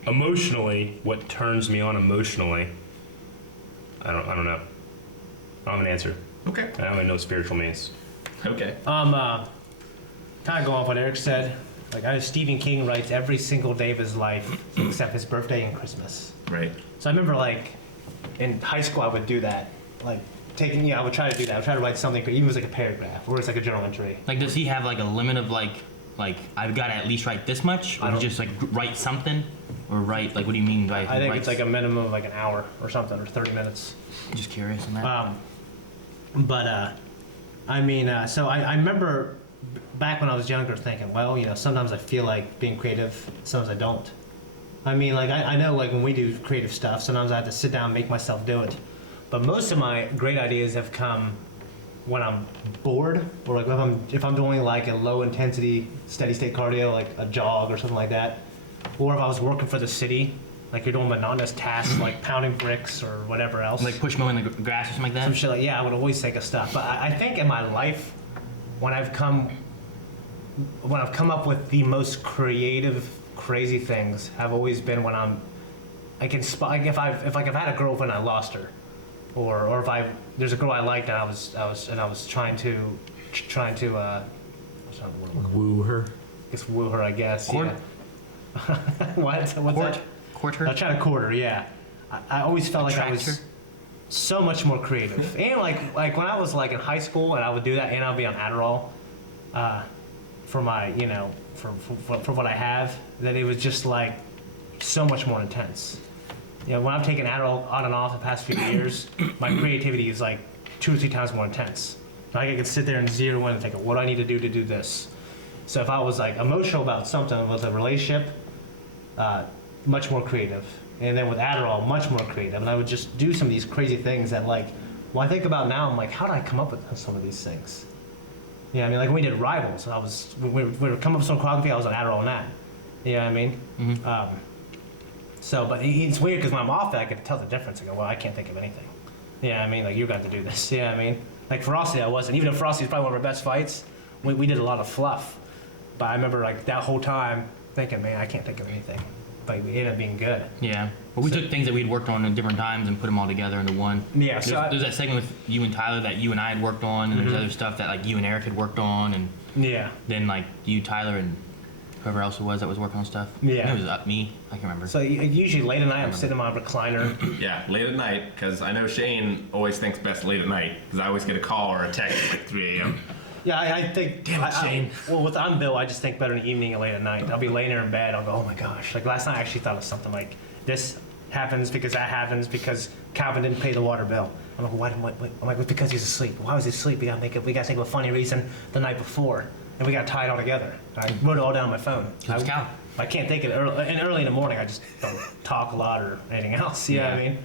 emotionally, what turns me on emotionally, I don't know. I don't have an answer. Okay. I don't even know what spiritual means. Okay. Kind of going off what Eric said. Like Stephen King writes every single day of his life except his birthday and Christmas. Right. So I remember like in high school I would do that. Like I would try to do that. I would try to write something, even if it was like a paragraph or it's like a journal entry. Like, does he have like a limit of like I've got to at least write this much, or just like write something, or write like what do you mean by? I think it's like a minimum of like an hour or something, or 30 minutes. Just curious on that. So I remember back when I was younger thinking, well, sometimes I feel like being creative, sometimes I don't. I mean, like I know like when we do creative stuff, sometimes I have to sit down and make myself do it. But most of my great ideas have come when I'm bored, or like if I'm doing like a low intensity steady state cardio, like a jog or something like that, or if I was working for the city, like you're doing monotonous tasks like pounding bricks or whatever else. Like push mowing the grass or something like that. Some shit like I would always think of stuff. But I think in my life, when I've come up with the most creative, crazy things, have always been when I'm like if I've had a girlfriend and I lost her, or if there's a girl I liked and I was trying to what's not the word? Woo her. Just woo her, I guess. Court? Yeah. What's that? Court her. I tried to court her, yeah. I always felt like I Attract was her? so much more creative. And like when I was like in high school and I would do that and I'd be on Adderall for my, for what I have, that it was just like so much more intense. When I've taken Adderall on and off the past few years, my creativity is like 2 or 3 times more intense. Like I could sit there and zero in and think, what do I need to do this? So if I was like emotional about something with a relationship, much more creative. And then with Adderall, much more creative. And I would just do some of these crazy things that when I think about now, I'm like, how did I come up with some of these things? Yeah, I mean, like when we did Rivals, we were coming up with some choreography, I was on Adderall and that. You know what I mean? Mm-hmm. But it's weird because when I'm off it, I can tell the difference. I go, well, I can't think of anything. Yeah, I mean, like you got to do this. Yeah, I mean, like Ferocity, I wasn't. Even though Ferocity was probably one of our best fights, we did a lot of fluff. But I remember like that whole time thinking, man, I can't think of anything. But it ended up being good. Yeah. Well, we took things that we'd worked on at different times and put them all together into one. Yeah. There's that segment with you and Tyler that you and I had worked on, and there's other stuff that like you and Eric had worked on, and yeah. then like you, Tyler, and whoever else it was that was working on stuff. Yeah. It was me. I can't remember. So usually late at night, I'm sitting in my recliner. Yeah, late at night, because I know Shane always thinks best late at night, because I always get a call or a text at like 3 a.m. Yeah, I think. Damn it, Shane. I'm Bill, I just think better in the evening and late at night. I'll be laying there in bed. I'll go, oh my gosh. Like last night, I actually thought of something like this happens because that happens because Calvin didn't pay the water bill. I'm like, what? I'm like, it's because he's asleep. Why was he asleep? We gotta think of a funny reason the night before, and we gotta tie it all together. I wrote it all down on my phone. It was Calvin. I can't think of it early in the morning. I just don't talk a lot or anything else. You know what I mean?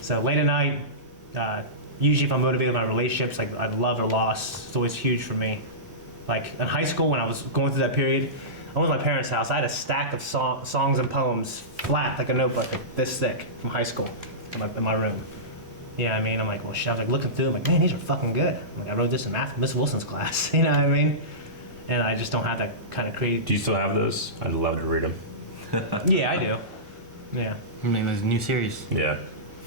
So late at night. Usually if I'm motivated by relationships, like I love or loss, it's always huge for me. Like in high school when I was going through that period, I went to my parents' house. I had a stack of songs and poems, flat like a notebook, like this thick, from high school, in my room. Yeah, I mean, I'm like, well, shit. I was like looking through them, like, man, these are fucking good. I'm like, I wrote this in Miss Wilson's class. You know what I mean? And I just don't have that kind of creative. Do you still have those? I'd love to read them. Yeah, I do. Yeah. I mean, there's a new series. Yeah.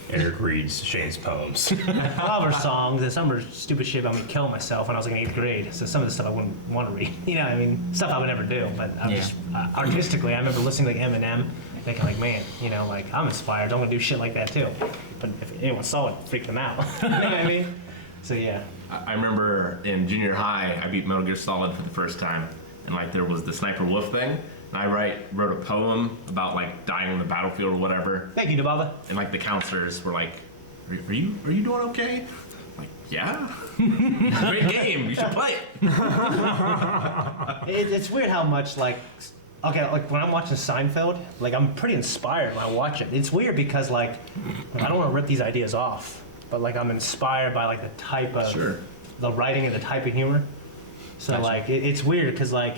Eric reads Shane's poems. I love her songs, and some are stupid shit about me killing myself when I was like in 8th grade. So some of the stuff I wouldn't want to read. You know what I mean? Stuff I would never do. But I'm just artistically, I remember listening to like Eminem, thinking like, man, like I'm inspired. I'm gonna do shit like that too. But if anyone saw it, freaked them out. You know what I mean? So yeah. I remember in junior high, I beat Metal Gear Solid for the first time, and like there was the Sniper Wolf thing. And I wrote a poem about like dying on the battlefield or whatever. Thank you, Dababa. And like the counselors were like, are you doing okay? I'm like, yeah. Great game. You should play it. It's weird how much like when I'm watching Seinfeld, like I'm pretty inspired when I watch it. It's weird because like I don't want to rip these ideas off, but like I'm inspired by like the type of the writing and the type of humor. So Gotcha. like it's weird because like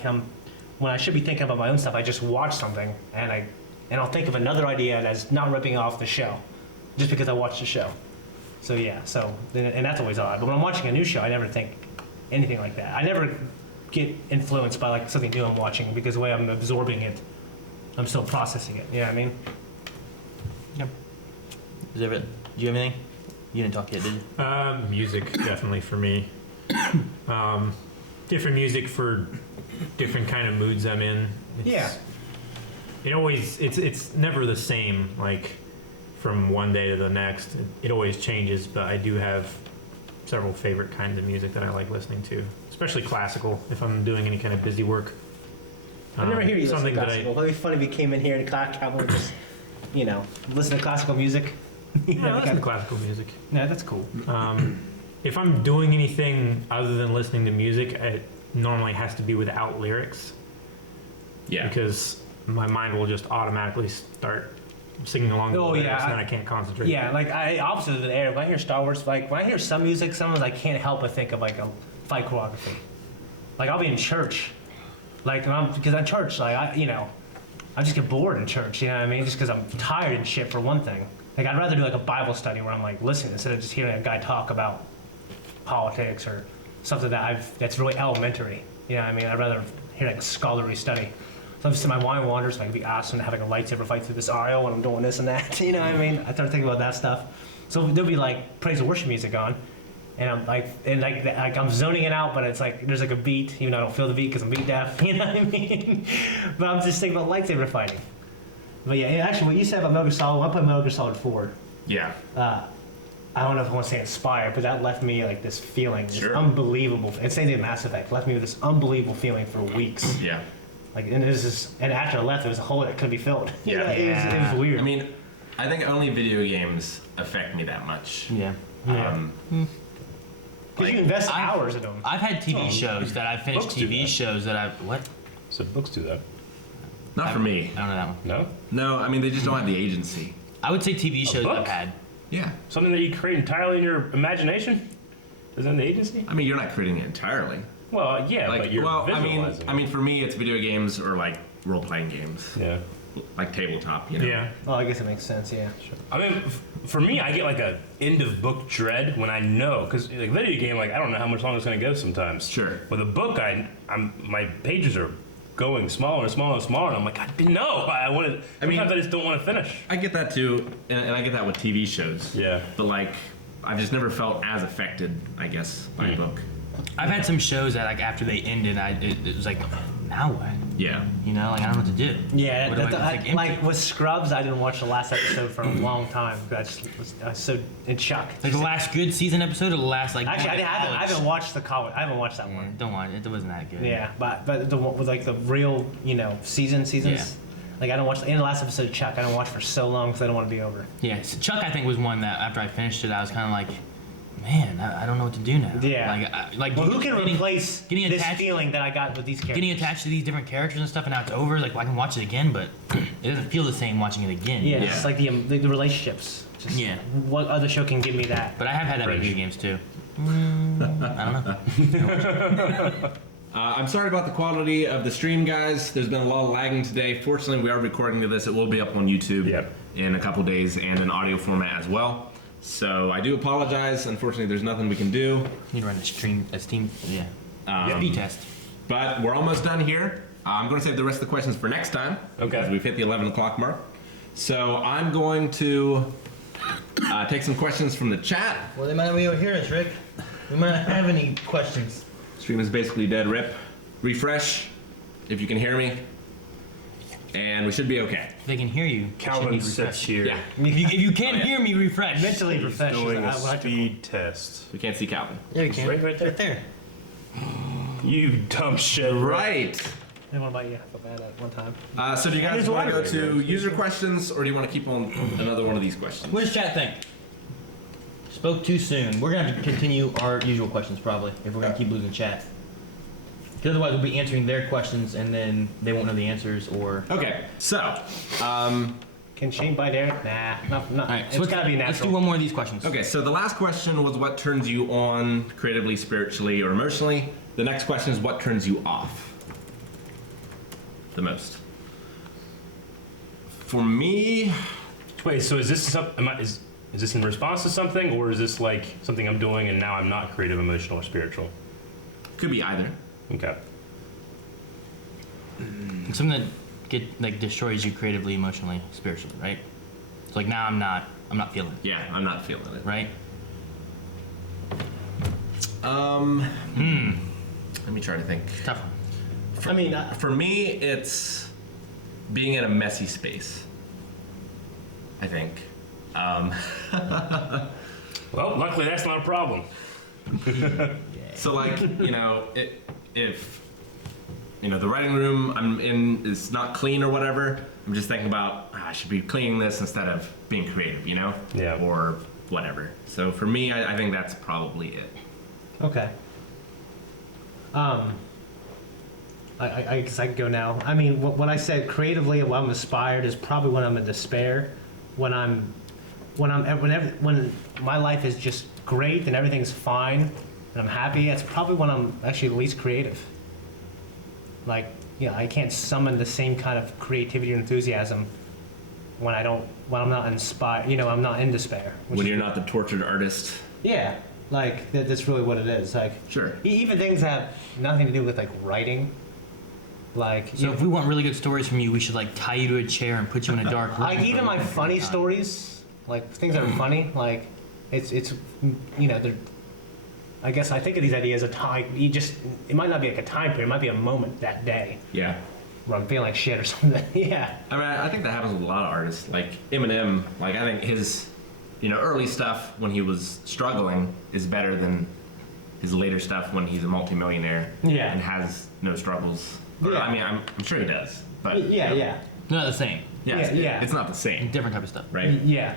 when I should be thinking about my own stuff, I just watch something and I'll think of another idea that's not ripping off the show, just because I watched the show. So yeah, and that's always odd. But when I'm watching a new show, I never think anything like that. I never get influenced by like something new I'm watching because the way I'm absorbing it, I'm still processing it. You know what I mean? Yep. Is that it? Do you have anything? You didn't talk yet, did you? Music, definitely for me. Different music for different kind of moods I'm in. It's never the same, like from one day to the next. It always changes, but I do have several favorite kinds of music that I like listening to, especially classical if I'm doing any kind of busy work. I never hear you listen to something that classical. It'd be funny if you came in here and would just, listen to classical music. I listen to classical music. Yeah, that's cool. If I'm doing anything other than listening to music, it normally has to be without lyrics. Yeah. Because my mind will just automatically start singing along with the lyrics, and then I can't concentrate. Yeah, like opposite of the air. When I hear Star Wars, like when I hear some music, sometimes I can't help but think of like a fight choreography. Like I'll be in church, like because at church, like I just get bored in church. You know what I mean? Just because I'm tired and shit for one thing. Like I'd rather do like a Bible study where I'm like listening instead of just hearing a guy talk about politics or something that's really elementary. You know what I mean? I'd rather hear like scholarly study. So I'm just in my mind wanders, like it'd be awesome to have like a lightsaber fight through this aisle when I'm doing this and that. You know what I mean? I start thinking about that stuff. So there'll be like praise and worship music on, and I'm like, I'm zoning it out, but it's like there's like a beat, even though I don't feel the beat because I'm beat deaf. You know what I mean? But I'm just thinking about lightsaber fighting. But yeah, actually, what you said about Metal Gear Solid, when I played Metal Gear Solid 4, Yeah. I don't know if I want to say inspired, but that left me like this feeling, this unbelievable. And same thing with Mass Effect, left me with this unbelievable feeling for weeks. Yeah. Like, and after I left, there was a hole that couldn't be filled. Yeah. It was weird. I mean, I think only video games affect me that much. Yeah. Because you invest hours in them. I've had TV shows that I've finished books do TV that. shows that I've what? So books do that. Not for me. I don't know that one. No? No, I mean they just don't have the agency. I would say TV shows book? I've had. Yeah. Something that you create entirely in your imagination? Isn't the agency? I mean, you're not creating it entirely. Well, yeah, but you're visualizing. I mean, for me, it's video games or like role-playing games, yeah. like tabletop. You know? Yeah. Oh, I guess it makes sense, yeah. Sure. I mean, for me, I get like a end of book dread when I know, because like video game, like I don't know how much longer it's gonna go sometimes. Sure. With a book, my pages are going smaller and smaller and smaller, and I'm like, I didn't know. I wanted. Sometimes I just don't want to finish. I get that too, and I get that with TV shows. Yeah. But like, I've just never felt as affected, I guess, by a book. I've had some shows that like after they ended, it was like, now what? Yeah. You know, like I don't know what to do. Yeah, What do I do? It's like empty. like with Scrubs, I didn't watch the last episode for a long time. I was so in shock. Like the last good season episode or the last like. Actually, I haven't watched the college. I haven't watched that Yeah, one. don't watch it. It wasn't that good. Yeah, but the one with like the real, seasons. Yeah. Like I don't watch in the last episode of Chuck. I don't watch for so long because I don't want to be over. Yeah, so Chuck I think was one that after I finished it, I was kind of like, man, I don't know what to do now. Yeah. Like Well, who can getting- replace getting this attached- feeling that I got with these characters? Getting attached to these different characters and stuff, and now it's over. Like, well, I can watch it again, but it doesn't feel the same watching it again. Yeah, it's like the relationships. Just Yeah. What other show can give me that? But I have had that with video games too. I don't know. I'm sorry about the quality of the stream, guys. There's been a lot of lagging today. Fortunately, we are recording this. It will be up on YouTube in a couple days and in audio format as well. So I do apologize. Unfortunately, there's nothing we can do. You need to run a Steam, yeah. B test. But we're almost done here. I'm going to save the rest of the questions for next time. Okay. Because we've hit the 11 o'clock mark. So I'm going to take some questions from the chat. Well, they might not be able to hear us, Rick. We might not have any questions. Stream is basically dead. Rip. Refresh if you can hear me. And we should be okay. They can hear you. Calvin sits here. Yeah. If you can't hear me, refresh. Mentally refresh. Doing I a like to- speed test. We can't see Calvin. Yeah, you can. Right there. Right there. You dumb shit. Right. I want to bite you. I felt bad at one time. So do you guys There's want to one. go to user questions or do you want to keep on another one of these questions? What does chat think? spoke too soon. We're gonna have to continue our usual questions probably if we're gonna keep losing chat. Because otherwise we'll be answering their questions and then they won't know the answers or. Okay, so, Can Shane bite Eric? Nah, not. All right, It's gotta be natural. Let's do one more of these questions. okay, so the last question was what turns you on creatively, spiritually, or emotionally. The next question is what turns you off the most. For me, Wait, so is this is this in response to something, or is this like something I'm doing and now I'm not creative, emotional, or spiritual? could be either. Okay. Something that destroys you creatively, emotionally, spiritually, right? So like now I'm not feeling it, Yeah, I'm not feeling it. right? Let me try to think. Tough one. I mean, For me, it's being in a messy space, I think. Well, luckily that's not a problem. So like, if the writing room I'm in is not clean or whatever, I'm just thinking about I should be cleaning this instead of being creative, Yeah. or whatever. So for me, I think that's probably it. okay. I guess I can go now. I mean, what I said creatively, when I'm inspired, is probably when I'm in despair. When my life is just great and everything's fine and I'm happy, that's probably when I'm actually least creative. Like, I can't summon the same kind of creativity or enthusiasm when I'm not inspired. I'm not in despair. When you're not the tortured artist. Yeah, like that's really what it is. Like, Sure. Even things that have nothing to do with like writing. Like, So if we want really good stories from you, we should like tie you to a chair and put you in a dark room. like even my funny stories, like things that are funny, like it's they're. I guess I think of these ideas a time. It might not be like a time period. It might be a moment that day Yeah. where I'm feeling like shit or something. Yeah. I mean, I think that happens with a lot of artists. Like Eminem, like I think his, early stuff when he was struggling is better than his later stuff when he's a multimillionaire Yeah. and has no struggles. Or, Yeah. I mean, I'm sure he does, but Yeah. Not the same. yeah, Yeah. it's not the same, Different type of stuff. right? Yeah.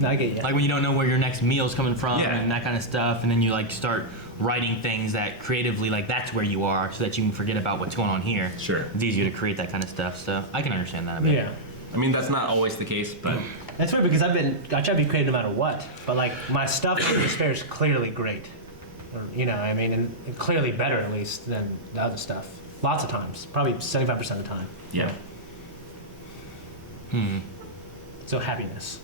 No, I get you. Like when you don't know where your next meal's coming from Yeah. and that kind of stuff, and then you like start writing things that creatively, like that's where you are, so that you can forget about what's going on here. Sure. It's easier to create that kind of stuff, so I can understand that a bit. Yeah. I mean, that's not always the case, but That's weird because I try to be creative no matter what, but like my stuff in despair is clearly great, or and clearly better at least than the other stuff. Lots of times, probably 75% of the time. yeah. So happiness,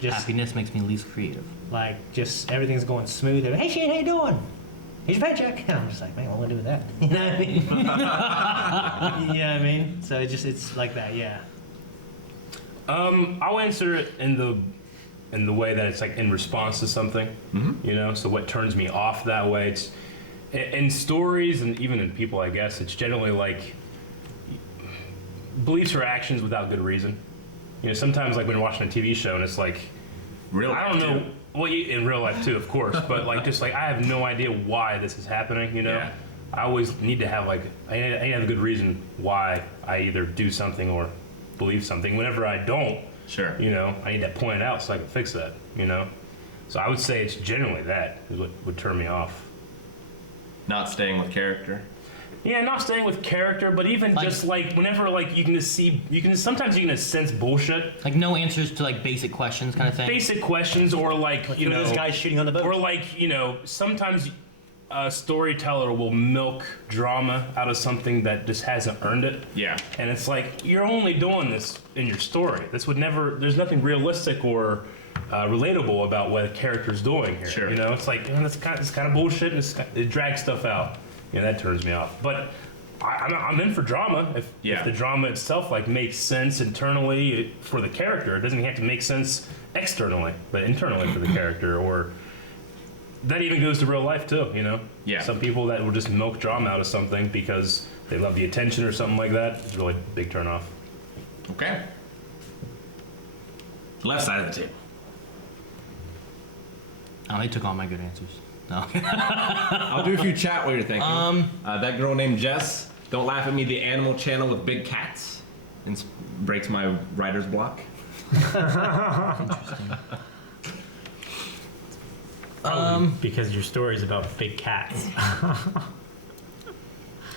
just Happiness makes me least creative. like just everything's going smooth. Hey Shane, how you doing? Here's your paycheck. And I'm just like, man, what am I gonna do with that? You know what I mean? You know what I mean? So it's like that, yeah. I'll answer it in the way that it's like in response to something. So what turns me off that way? It's in stories and even in people, I guess. It's generally like beliefs or actions without good reason. Sometimes like when you're watching a TV show and it's like, Real I don't life, know. too. Well, in real life too, of course, but like just like I have no idea why this is happening. Yeah. I always need to have like I need to have a good reason why I either do something or believe something. Whenever I don't, Sure. I need that pointed out so I can fix that. So I would say it's generally that is what would turn me off. Not staying with character. Yeah, not staying with character, but even Like- just like whenever like sometimes you can just sense bullshit. Like no answers to like basic questions kind of thing. Basic questions or like This guy's shooting on the boat. or like sometimes a storyteller will milk drama out of something that just hasn't earned it. Yeah. And it's like you're only doing this in your story. There's nothing realistic or relatable about what a character's doing here. Sure. It's like it's kind of bullshit and it drags stuff out. That turns me off. But I'm in for drama if the drama itself like makes sense internally for the character. It doesn't have to make sense externally, but internally for the character. Or that even goes to real life too. Yeah. Some people that will just milk drama out of something because they love the attention or something like that. It's really a big turn off. Okay. Left side of the table. Oh, they took all my good answers. No. I'll do a few chat while you're thinking. That girl named Jess. Don't laugh at me. The animal channel with big cats. Breaks my writer's block. Because your story is about big cats.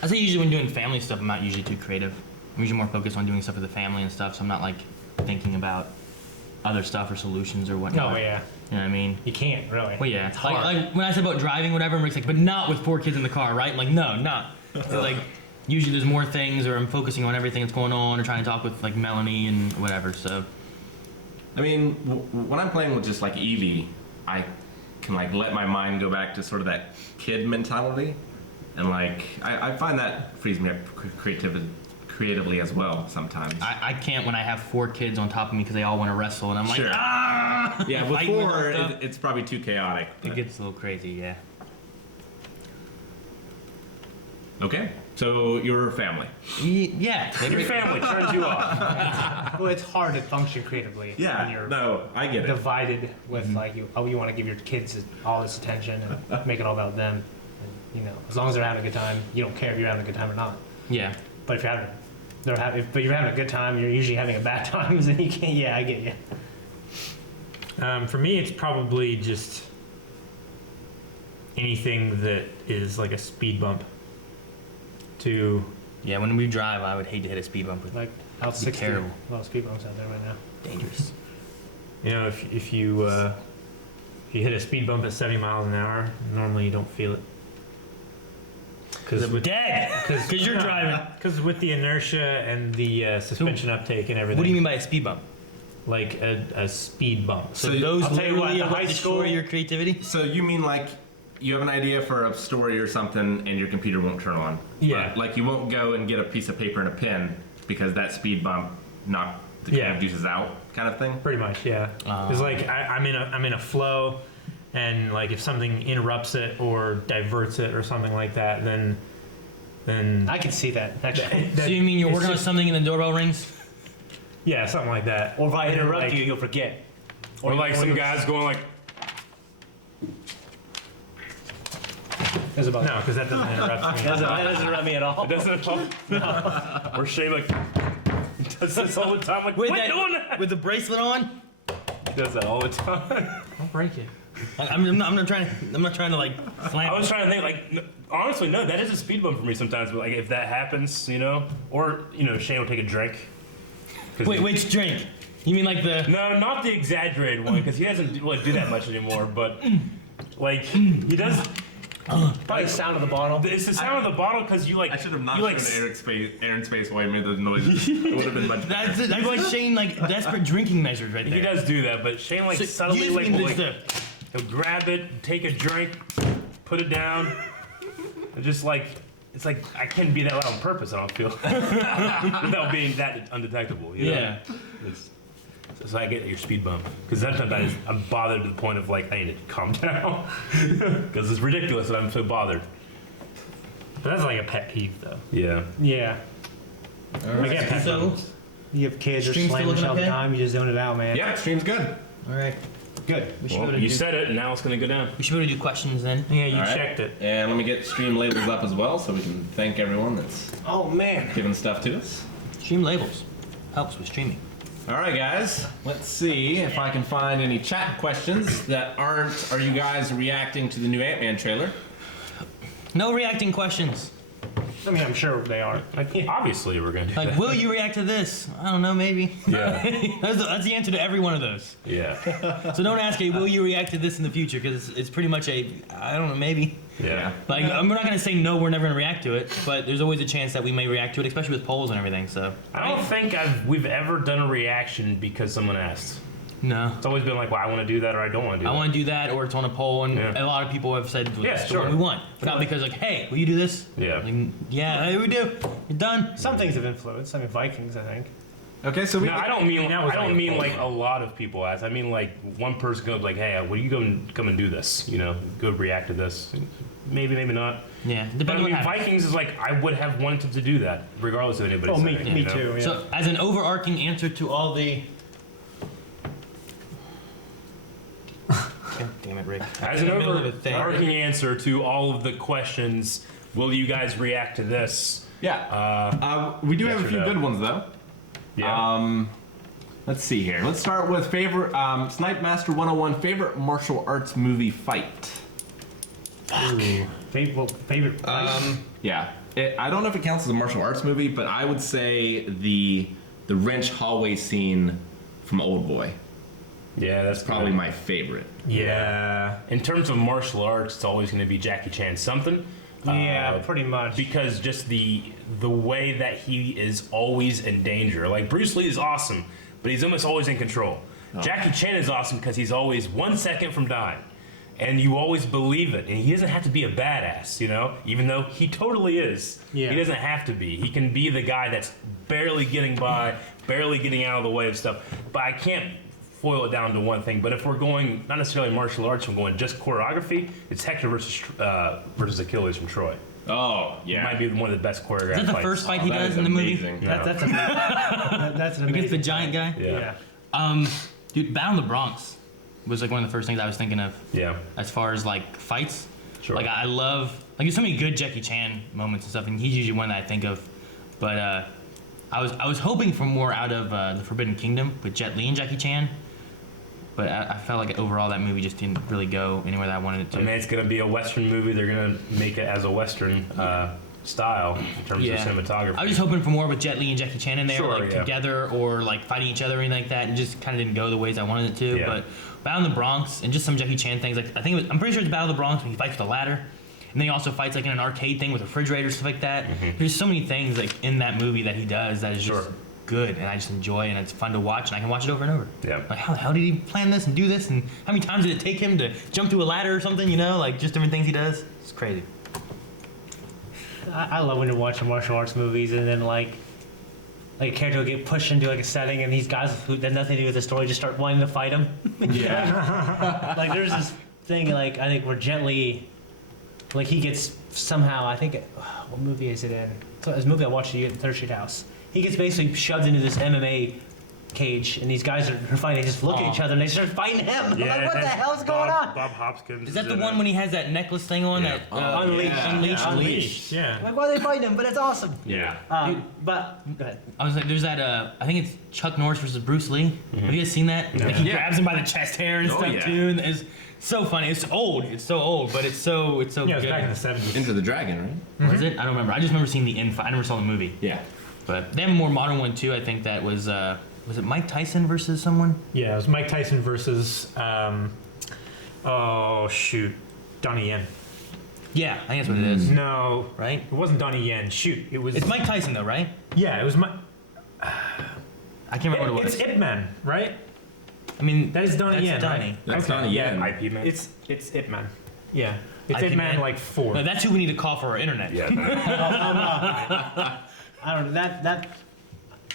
I say usually when doing family stuff, I'm not usually too creative. I'm usually more focused on doing stuff with the family and stuff, so I'm not like thinking about other stuff or solutions or whatnot. No, yeah. You know what I mean? You can't really. Well, yeah. It's hard. Like when I said about driving, whatever, Rick's like, but not with 4 kids in the car, right? I'm like, no, not. So, like, usually there's more things, or I'm focusing on everything that's going on, or trying to talk with like Melanie and whatever. So, I mean, when I'm playing with just like Eevee, I can like let my mind go back to sort of that kid mentality, and like I find that frees me up creatively as well sometimes. I can't when I have 4 kids on top of me because they all want to wrestle, and I'm like, Sure. ah! Yeah, with Fighting 4, and stuff. it's probably too chaotic. It gets a little crazy, yeah. Okay, so your family. Yeah. Your family turns you off. Well, it's hard to function creatively when you're No, I get it. divided with like you want to give your kids all this attention and make it all about them. And, as long as they're having a good time, you don't care if you're having a good time or not. Yeah. But if you're having a good time, you're usually having a bad time, then you can't. Yeah, I get you. For me, it's probably just anything that is like a speed bump. Yeah, when we drive, I would hate to hit a speed bump with Like out It'd be 60. terrible. A lot of speed bumps out there right now. dangerous. If you hit a speed bump at 70 miles an hour, normally you don't feel it. Because we're dead. Because you're driving. Because with the inertia and the suspension uptake and everything. What do you mean by a speed bump? Like a speed bump. So So those I'll tell you what, literally the are what high destroy school- your creativity? So you mean like you have an idea for a story or something and your computer won't turn on? Yeah. But, like you won't go and get a piece of paper and a pen because that speed bump knocked the creative juices out, kind of thing? Pretty much, yeah. It's like I'm in a flow, and like if something interrupts it or diverts it or something like that, then I can see that actually. So you mean you're it's working on just- something and the doorbell rings? yeah, something like that. Or if I interrupt Like- you, you'll forget. Or like some guys going like, It's about No, because that doesn't interrupt me. that doesn't interrupt me at all. it doesn't help. Or Shane like does this all the time. Like, With quit that- doing that. With the bracelet on? He does that all the time. Don't break it. I'm not trying to like slam. I was trying to think like, honestly, no, that is a speed bump for me sometimes. But like if that happens, or Shane will take a drink. 'Cause Wait, which drink? You mean like the? No, not the exaggerated one, because he doesn't really do that much anymore. But like he does. Probably the sound of the bottle. It's the sound of the bottle because you like. I should have not you like. shown Aaron's face while he made those noises. It would have been much better. That's like Shane like desperate drinking measures right there. He does do that, but Shane like So subtly you just like, mean will, this like he'll grab it, take a drink, put it down, and just like it's like I can't be that loud on purpose. I don't feel without being that undetectable. Yeah. It's, so I get your speed bump because sometimes I'm bothered to the point of like I need to calm down because it's ridiculous that I'm so bothered. But that's like a pet peeve, though. Yeah. Yeah. I get pet So, peeves. You have kids or Stream still slamming looking shit all the okay? time. You just zone it out, man. Yeah, stream's good. all right. Good. We should be Well, able to you do, said it, and now it's gonna go down. we should be able to do questions then. Yeah, you All right. checked it. And let me get stream labels up as well so we can thank everyone that's Oh man. giving stuff to us. Stream labels helps with streaming. All right, guys. Let's see if I can find any chat questions that aren't. Are you guys reacting to the new Ant-Man trailer? No reacting questions. I mean, I'm sure they are. Obviously, we're gonna do Like, that. will you react to this? I don't know, maybe. Yeah. That's the answer to every one of those. Yeah. So don't ask me, will you react to this in the future? Because it's pretty much I don't know, maybe. Yeah. Like, we're not going to say no, we're never going to react to it, but there's always a chance that we may react to it, especially with polls and everything, so. I don't think we've ever done a reaction because someone asked. No. It's always been like, well, I want to do that or I don't want to do I that. want to do that, or it's on a poll, and Yeah. a lot of people have said, well, Yeah, that's the sure. one we want. But not because, like, hey, will you do this? Yeah. Like, yeah, hey, we do. You're done. Some things have influenced. I mean, Vikings, I think. Okay, so we. No, I don't mean that was I don't like a mean poll. like a lot of people ask. I mean like one person goes like, "Hey, will you come and do this? Go react to this." Maybe, maybe not. Yeah, But I depending mean, on what happens. Vikings is like I would have wanted to do that, regardless of anybody. Oh, me saying, you know? too. Yeah. So, as an overarching answer to all the. God damn it, Rick. As an In the middle of a thing. overarching answer to all of the questions, will you guys react to this? Yeah. We do yes have a or few no? good ones though. Yeah. Let's see here. Let's start with favorite Snipe Master 101 favorite martial arts movie fight. Favorite fight? Yeah, I don't know if it counts as a martial arts movie, but I would say the wrench hallway scene from Old Boy. Yeah, that's Probably my favorite. Yeah. In terms of martial arts, it's always going to be Jackie Chan something. Yeah, pretty much. Because just the way that he is always in danger. Like Bruce Lee is awesome, but he's almost always in control. Jackie Chan is awesome because he's always 1 second from dying. And you always believe it. And he doesn't have to be a badass, you know? Even though he totally is. Yeah. He doesn't have to be. He can be the guy that's barely getting by, barely getting out of the way of stuff. But I can't boil it down to one thing. But if we're going, not necessarily martial arts, we're going just choreography, it's Hector versus Achilles from Troy. Oh, It yeah. might be one of the best choreographed Is that the fights. first fight he That does is in the movie? amazing. Yeah. That's an amazing Against the fight. giant guy? Yeah. Dude, Battle in the Bronx was like one of the first things I was thinking of Yeah. as far as like fights. Sure. Like I love, like there's so many good Jackie Chan moments and stuff, and he's usually one that I think of. But I was hoping for more out of the Forbidden Kingdom with Jet Li and Jackie Chan. But I felt like overall that movie just didn't really go anywhere that I wanted it to. I mean, it's going to be a Western movie. They're going to make it as a Western style in terms of cinematography. I was just hoping for more with Jet Li and Jackie Chan in there, Sure, like yeah. together or like fighting each other or anything like that, and just kind of didn't go the ways I wanted it to. Yeah. But Battle in the Bronx and just some Jackie Chan things, like I think I'm pretty sure it's Battle of the Bronx when he fights with a ladder, and then he also fights like in an arcade thing with refrigerators stuff like that. There's so many things like in that movie that he does that is just Sure. good, and I just enjoy, and it's fun to watch, and I can watch it over and over. Yeah. Like how did he plan this and do this, and how many times did it take him to jump to a ladder or something? You know, like just different things he does. It's crazy. I love when you're watching martial arts movies and then like a character will get pushed into like a setting and these guys who had nothing to do with the story just start wanting to fight him. Yeah. Like there's this thing like I think where Jet Li, like he gets somehow I think what movie is it in? It's a movie I watched at Third Street House. He gets basically shoved into this MMA cage and these guys are fighting. They just look at each other and they start fighting him. I'm like, what the hell's going on? Bob Hopkins. Is that the one when he has that necklace thing on that Unleashed. Unleashed? Unleashed. Yeah. Like why are they fighting him? But it's awesome. Yeah. But go ahead. I was like, there's that. I think it's Chuck Norris versus Bruce Lee. Have you guys seen that? Like he Yeah. grabs him by the chest hair and Oh, stuff yeah. too, and it's so funny. It's old. It's so old, but it's so Yeah, it was good. back in the 70s. Into the Dragon, right? Was it? I don't remember. I just remember seeing the end fight. I never saw the movie. Yeah. But they have a more modern one too. I think that was it Mike Tyson versus someone? Yeah, it was Mike Tyson versus, oh shoot, Donnie Yen. Yeah, I think that's what it is. No, Right? it wasn't Donnie Yen. Shoot, it was. It's Mike Tyson though, right? Yeah, it was my. I can't remember what it It's was. Ip Man, right? I mean, That is Donnie that's Yen, Donnie. right? That's Okay, Donnie yeah. Yen. IP man? It's Ip Man. Yeah, it's IP Ip Man Man? like 4. No, that's who we need to call for our internet. Yeah. I don't know that.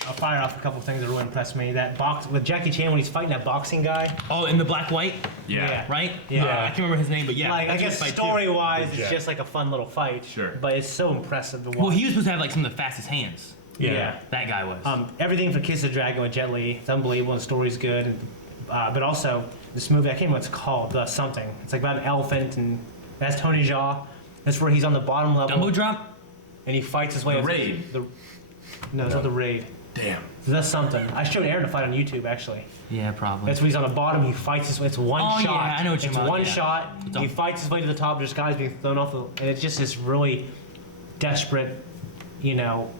I'll fire off a couple things that really impressed me. That box with Jackie Chan when he's fighting that boxing guy. Oh, in the black white, Yeah. right? Yeah. I can't remember his name, but yeah. Like I that's guess his fight, too. story-wise, it's Yeah. just like a fun little fight. Sure. But it's so impressive to watch. Well, he was supposed to have like some of the fastest hands. yeah. That guy was. Everything for Kiss the Dragon with Jet Li. It's unbelievable. The story's good. And, but also this movie, I can't remember what it's called. Something. It's like about an elephant and that's Tony Jaa. That's where he's on the bottom level. Dumbo drop? And he fights his way The up. Raid. No, it's not the Raid. Damn. That's something. I showed Aaron to fight on YouTube actually. Yeah, probably. That's when he's on the bottom. He fights his way. It's one Oh, shot. yeah, I know what you're It's about, one yeah. shot. It's He on- fights his way to the top. There's guys being thrown off, and it's just this really desperate,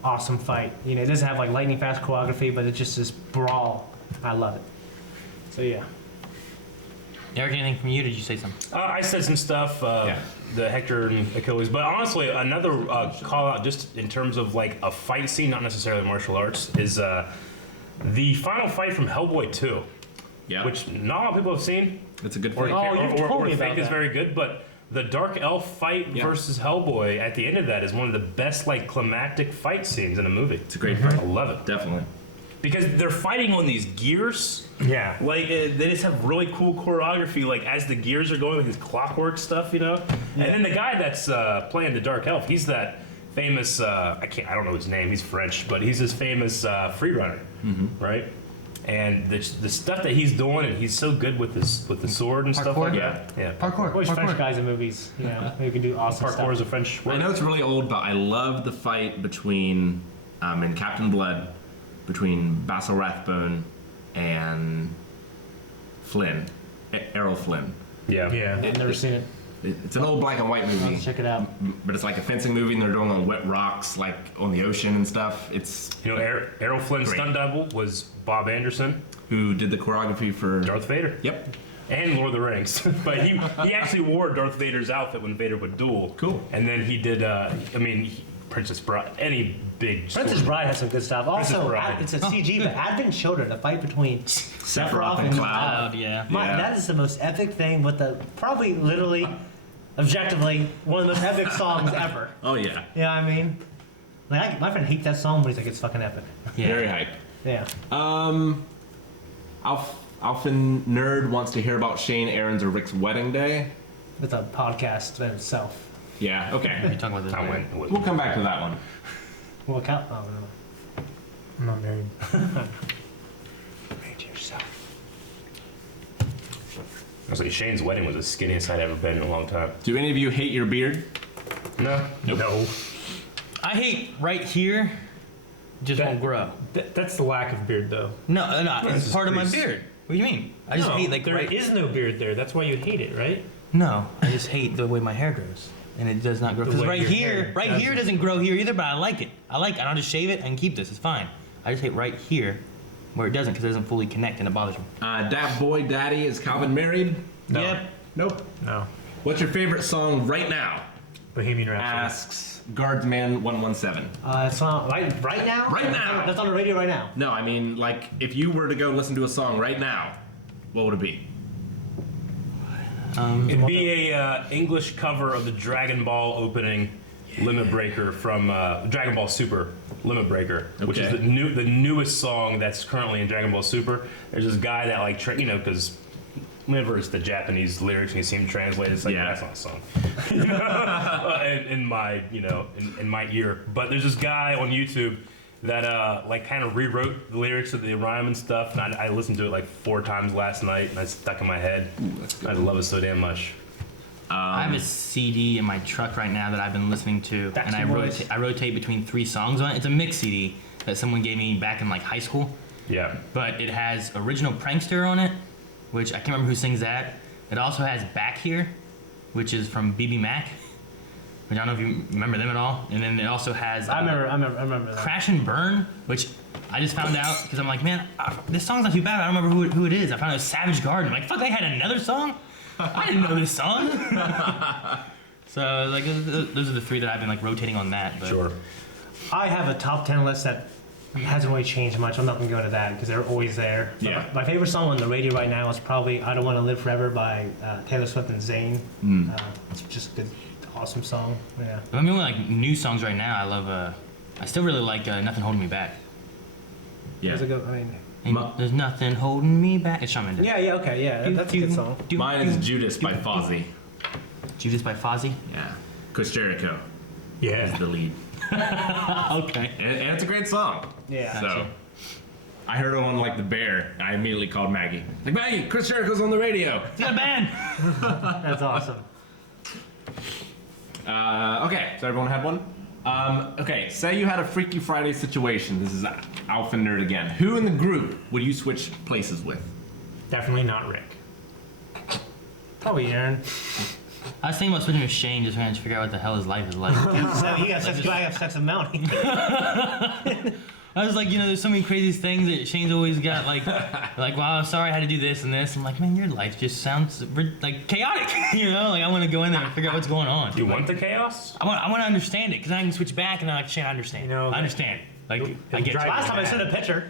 awesome fight. It doesn't have like lightning fast choreography, but it's just this brawl. I love it. So yeah. Eric, anything from you? Did you say something? I said some stuff, the Hector and Achilles, but honestly, another call out just in terms of like a fight scene, not necessarily martial arts, is the final fight from Hellboy 2, Yeah. which not a lot of people have seen It's a good or, fight. Oh, you've told me think about is that. very good, but the Dark Elf fight Yeah. versus Hellboy at the end of that is one of the best like climactic fight scenes in a movie. It's a great I fight. love it Definitely. because they're fighting on these gears. Yeah. Like they just have really cool choreography, like as the gears are going, like this clockwork stuff, And then the guy that's playing the Dark Elf, he's that famous. I don't know his name. He's French, but he's this famous free runner, right? And the stuff that he's doing, and he's so good with the sword and stuff Parkour? like that. Yeah, Parkour. Always French guys in movies. Who can do awesome Parkour stuff. is a French word. I know it's really old, but I love the fight between in Captain Blood between Basil Rathbone and Flynn, Errol Flynn. Yeah. Yeah. I've never seen it. It's an old black and white movie. Let's check it out. But it's like a fencing movie, and they're doing on wet rocks, like on the ocean and stuff. It's You know, Errol Flynn's Great. stunt double was Bob Anderson, who did the choreography for Darth Vader. Yep. And Lord of the Rings. But he actually wore Darth Vader's outfit when Vader would duel. Cool. And then he did, Princess Bride, any big Princess story. Bride has some good stuff. Also, Bride. it's a CG, but Advent Children, the fight between Sephiroth and Cloud. Yeah. Yeah. That is the most epic thing with the probably literally, objectively, one of the most epic songs ever. Oh yeah. You know what I mean? Like, my friend hates that song, but he's like, it's fucking epic. Very hype. Yeah. Alphin Nerd wants to hear about Shane, Aaron's, or Rick's wedding day. It's a podcast in itself. Yeah. You're Okay. talking about this. I later. went with We'll come back to that one. Well, count. Oh, no. I'm not married. Married to yourself. I was like, Shane's wedding was the skinniest I'd ever been in a long time. Do any of you hate your beard? No. No. I hate right here. Just That- won't grow. That's the lack of beard, though. No, This it's is part of my pretty- beard. What do you mean? I just No, hate like there right. is no beard there. That's why you hate it, right? No, I just hate the way my hair grows, and it does not grow. The Because way right your here, hair right here doesn't. doesn't grow here either. But I like it. I like it. I'll just shave it and keep this. It's fine. I just hate right here, where it doesn't, because it doesn't fully connect and it bothers me. Dap Boy Daddy, is Calvin married? No. Yep. Nope. No. What's your favorite song right now? Bohemian Rhapsody. Asks Guardsman 117. It's on right now. Right now. That's on the radio right now. No, I mean, like, if you were to go listen to a song right now, what would it be? It'd be a English cover of the Dragon Ball opening Limit Breaker from Dragon Ball Super Limit Breaker, which is Okay. the newest song that's currently in Dragon Ball Super. There's this guy that like because whenever it's the Japanese lyrics and you see him translate, it's like Yeah. that's not a song. in my in my ear. But there's this guy on YouTube that like kind of rewrote the lyrics of the rhyme and stuff, and I listened to it like 4 times last night, and it's stuck in my head. I love it so damn much. I have a CD in my truck right now that I've been listening to, and I Boys. rotate between 3 songs on it. It's a mix CD that someone gave me back in like high school, Yeah. but it has Original Prankster on it, which I can't remember who sings that. It also has Back Here, which is from BB Mac, which I don't know if you remember them at all. And then it also has I remember that. Crash and Burn, which I just found out because I'm like, man, this song's not too bad. I don't remember who it is. I found out it was Savage Garden. I'm like, fuck, they had another song? I didn't know this song. So like, those are the 3 that I've been like rotating on that. But Sure. I have a top 10 list that hasn't really changed much. I'm not gonna go into that because they're always there. But Yeah. My favorite song on the radio right now is probably "I Don't Want to Live Forever" by Taylor Swift and Zayn. It's just a good, awesome song. Yeah. I mean, like new songs right now, I love. I still really like Nothing Holding Me Back. Yeah. Does it go? I mean, Ain't There's nothing holding me back. It's Shawn Mendes. yeah, okay, yeah. That's a good song. Mine is Judas by Fozzy. Judas by Fozzy. Yeah. Chris Jericho Yeah. is the lead. Okay. And it's a great song. Yeah. So, I heard it on like The Bear, and I immediately called Maggie. Like, Maggie, Chris Jericho's on the radio. He's got a band. That's awesome. Okay, so everyone had one? Okay, say you had a Freaky Friday situation. This is Alpha Nerd again. Who in the group would you switch places with? Definitely not Rick. Probably Aaron. I was thinking about switching with Shane, just trying to figure out what the hell his life is like. So you got sex. I have sex with Mountie. I was like, there's so many crazy things that Shane's always got, like, wow, I'm sorry I had to do this and this. I'm like, man, your life just sounds like chaotic, Like I want to go in there and figure out what's going on. Do you want the chaos? I want to understand it because I can switch back and I'm like, Shane, I understand. I understand. Like, I get you. Last time I sent a picture.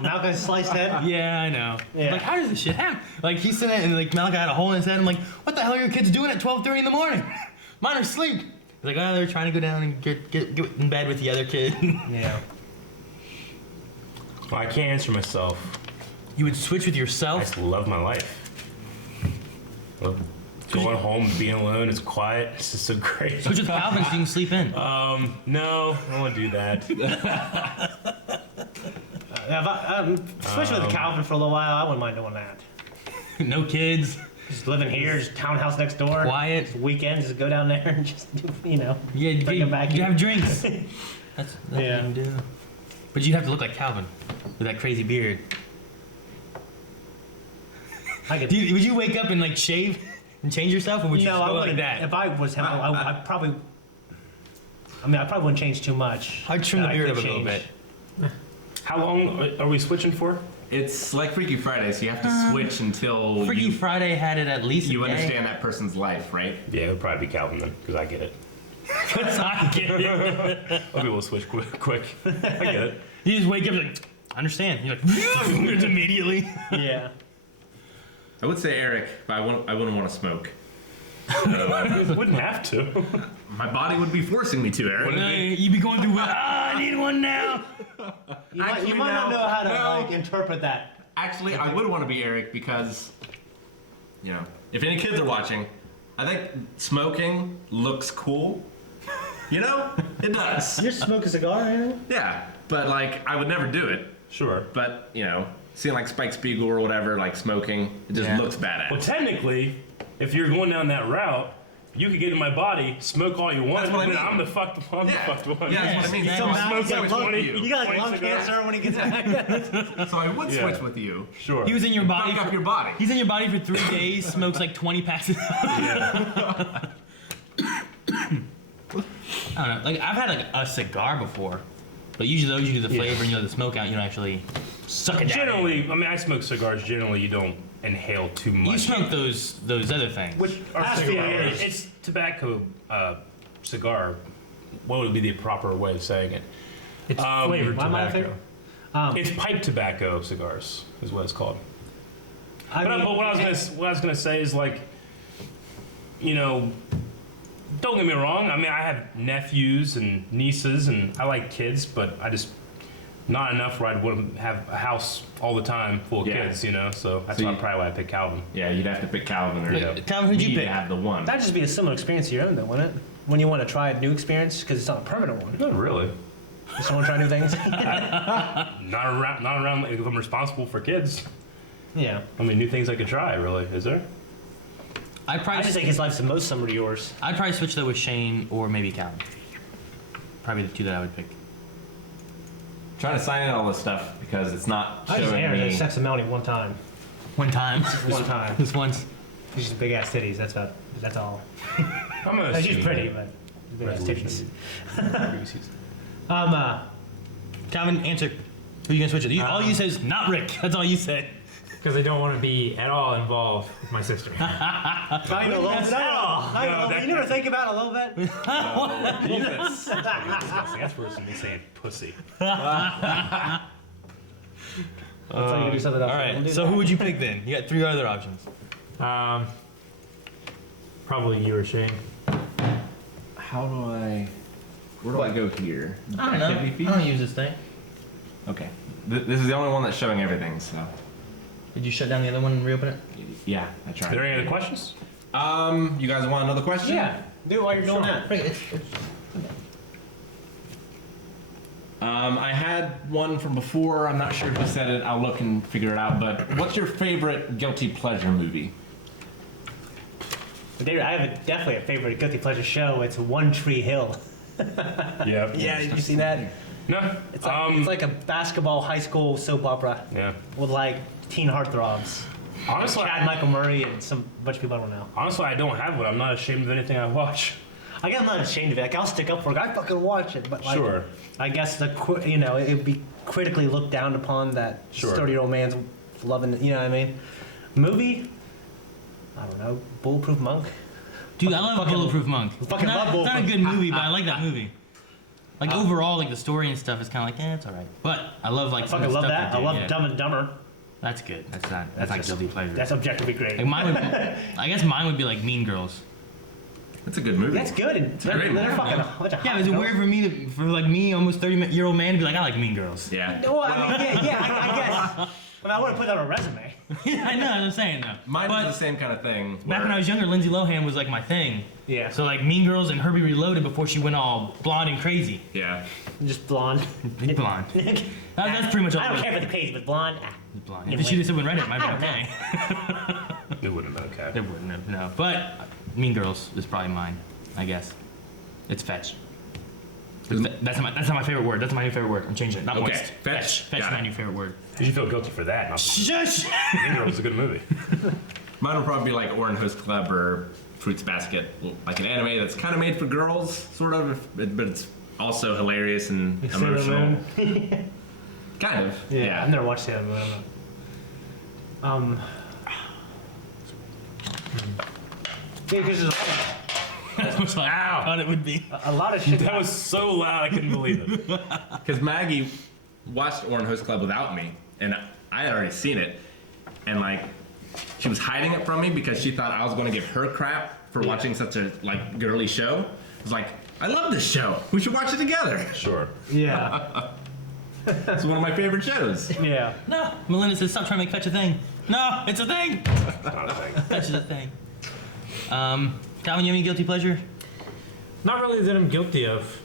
Malcolm sliced head. Yeah, I know. Yeah. Like, how does this shit happen? Like, he said it, and like Malachi had a hole in his head. I'm like, what the hell are your kids doing at 12:30 in the morning? Mine are asleep. He's like, oh, they're trying to go down and get in bed with the other kid. Yeah. Well, I can't answer myself. You would switch with I yourself? just love my life. Love going home, being alone, it's quiet. It's just so great. Switch with Calvin so you can sleep in. No, I don't want to do that. Especially with Calvin for a little while, I wouldn't mind doing that. No kids. Just living here, just townhouse next door. Quiet. Just weekends, just go down there and just, Yeah, bring him back you in. have drinks. That's nothing Yeah. you can do. But you'd have to look like Calvin with that crazy beard. I could. Would you wake up and like shave and change yourself, or would you No, just I go like wouldn't. that? If I was him, I probably. I mean, I probably wouldn't change too much. I'd trim the I beard could up a little change. bit. How long are we switching for? It's like Freaky Friday, so you have to switch until Freaky you, Friday had it at least. you a day. understand that person's life, right? Yeah, it would probably be Calvin then, because I get it. That's I get it. Maybe we'll switch quick. I get it. You just wake up like, I understand. You're like, it's immediately. Yeah. I would say Eric, but I wouldn't want to smoke. Wouldn't have to. My body would be forcing me to, Eric. You'd be going through, I need one now. You might Actually, not no. know how to No. like interpret that. Actually, I would want to be Eric because, if any kids are watching, I think smoking looks cool. It does. You smoke a cigar, Aaron? Yeah, but like I would never do it. Sure. But seeing like Spike Spiegel or whatever, like smoking, it just Yeah. looks badass. Well, technically, if you're going down that route, you could get in my body, smoke all you want, That's what I and mean. I'm the fucked one. Yeah, that's what I mean. Yeah, So that's what I mean. now So I would switch with you. You got like 20 lung cigars. cancer when he gets back. So I would Yeah. switch with you. Sure. He was in your body. Fuck up For, your body. he's in your body for 3 days, smokes like 20 packs of Yeah. I don't know. Like I've had like a cigar before, but usually those you do the flavor and you let the smoke out. You don't actually suck it down. Generally, I mean, I smoke cigars. Generally, you don't inhale too much. You smoke those other things. Which are Has to be cigars. yours. It's tobacco cigar. What would be the proper way of saying it? It's flavored my tobacco. favorite. It's pipe tobacco cigars, is what it's called. I But mean, what I was gonna say is like, don't get me wrong. I mean, I have nephews and nieces, and I like kids, but I just not enough where I'd want to have a house all the time full of Yeah. kids. So that's So probably why I picked Calvin. Yeah, you'd have to pick Calvin or Calvin, who'd you me to pick? have the one. that'd just be a similar experience to your own, though, wouldn't it? When you want to try a new experience, because it's not a permanent one. Not really. Just want to try new things. Not around. Like, if I'm responsible for kids. Yeah. I mean, new things I could try. Really, is there? I'd I probably just think his life's the most similar to yours. I'd probably switch though with Shane or maybe Calvin. Probably the two that I would pick. Trying to sign in all this stuff because it's not I just showing Aaron me. sex and Melanie one time. One time. One time. Just once. She's just big ass titties. That's all. I'm gonna. She's assume pretty, that but big ass resolution titties. is- Calvin, answer. Who are you gonna switch with? All you said is not Rick. That's all you said. Because I don't want to be at all involved with my sister. Not even a little bit. You never think about it a little bit? That's disgusting. That's worse than me saying pussy. I'll tell you to do something else. All right. So who would you pick then? You got 3 other options. Probably you or Shane. How do I? Where do I go here? I don't know. Activity feed? I don't use this thing. Okay. This is the only one that's showing everything. So Did you shut down the other one and reopen it? yeah, I Are tried. there any other questions? You guys want another question? Yeah. Do it while you're doing that. I had one from before. I'm not sure if you said it. I'll look and figure it out. But what's your favorite guilty pleasure movie? David, I have definitely a favorite guilty pleasure show. It's One Tree Hill. Yeah. Yeah, did you see that? No. It's like a basketball high school soap opera Yeah. with like teen heartthrobs. Honestly, Chad Michael Murray and some bunch of people I don't know. honestly, I don't have one. I'm not ashamed of anything I watch. I guess I'm not ashamed of it. Like, I'll stick up for it. I fucking watch it. But like, Sure. I guess it would be critically looked down upon that Sure. 30-year-old man's loving. You know what I mean? Movie. I don't know. Bulletproof Monk. Dude, I love Fucking- Bulletproof Monk. fucking Not, love it's not a Bulletproof. good movie, but I like that movie. Like overall, like the story and stuff is kind of like, it's alright. But I love like I some fucking of the love stuff that. they I do, love yeah. Dumb and Dumber. That's good. That's not just- guilty pleasure. That's objectively great. Like mine would, I guess mine would be like Mean Girls. That's a good movie. That's good. And they're, great they're movie. fucking a bunch of Yeah, hot is it girls. weird for me for like me, almost 30-year-old man, to be like, I like Mean Girls? Yeah. Well, I mean, yeah, I guess. I mean, I wouldn't put that on a resume. Yeah, I know. I'm saying though. Mine but is the same kind of thing. back when I was younger, Lindsay Lohan was like my thing. Yeah. So like Mean Girls and Herbie Reloaded before she went all blonde and crazy. Yeah. Just blonde. Blonde. That's pretty much all. I don't it care for the page, but blonde. Blonde. If she just went Reddit, it might I be don't okay. It wouldn't have been okay. It wouldn't have, no. But Mean Girls is probably mine, I guess. It's fetch. That's not my favorite word. That's my new favorite word. I'm changing it. Not Okay. moist. Fetch. Fetch is Got my it. new favorite word. You feel guilty for that. Not Shush! Mean Girls is a good movie. Mine would probably be like Orange Host Club or Fruits Basket, like an anime that's kind of made for girls, sort of, but it's also hilarious and Sailor emotional. Moon. Kind of. Yeah, I've never watched Sailor Moon. I don't know. Yeah, because there's That's what I thought it would be. a lot of shit. That was so loud, I couldn't believe it. Because Maggie watched Orange Host Club without me, and I had already seen it, and like she was hiding it from me because she thought I was going to give her crap for watching such a like girly show. I was like, I love this show. We should watch it together. Sure. Yeah. It's one of my favorite shows. Yeah. No. Melinda says, stop trying to make Fetch a thing. No, it's a thing. It's not a thing. Fetch is a thing. Calvin, you have any guilty pleasure? Not really that I'm guilty of.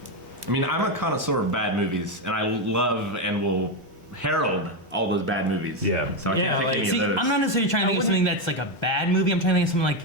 I mean, I'm a connoisseur of bad movies, and I love and will herald all those bad movies. Yeah. So I Yeah, can't pick like- any See, of those. I'm not necessarily trying to think of something that's like a bad movie. I'm trying to think of something like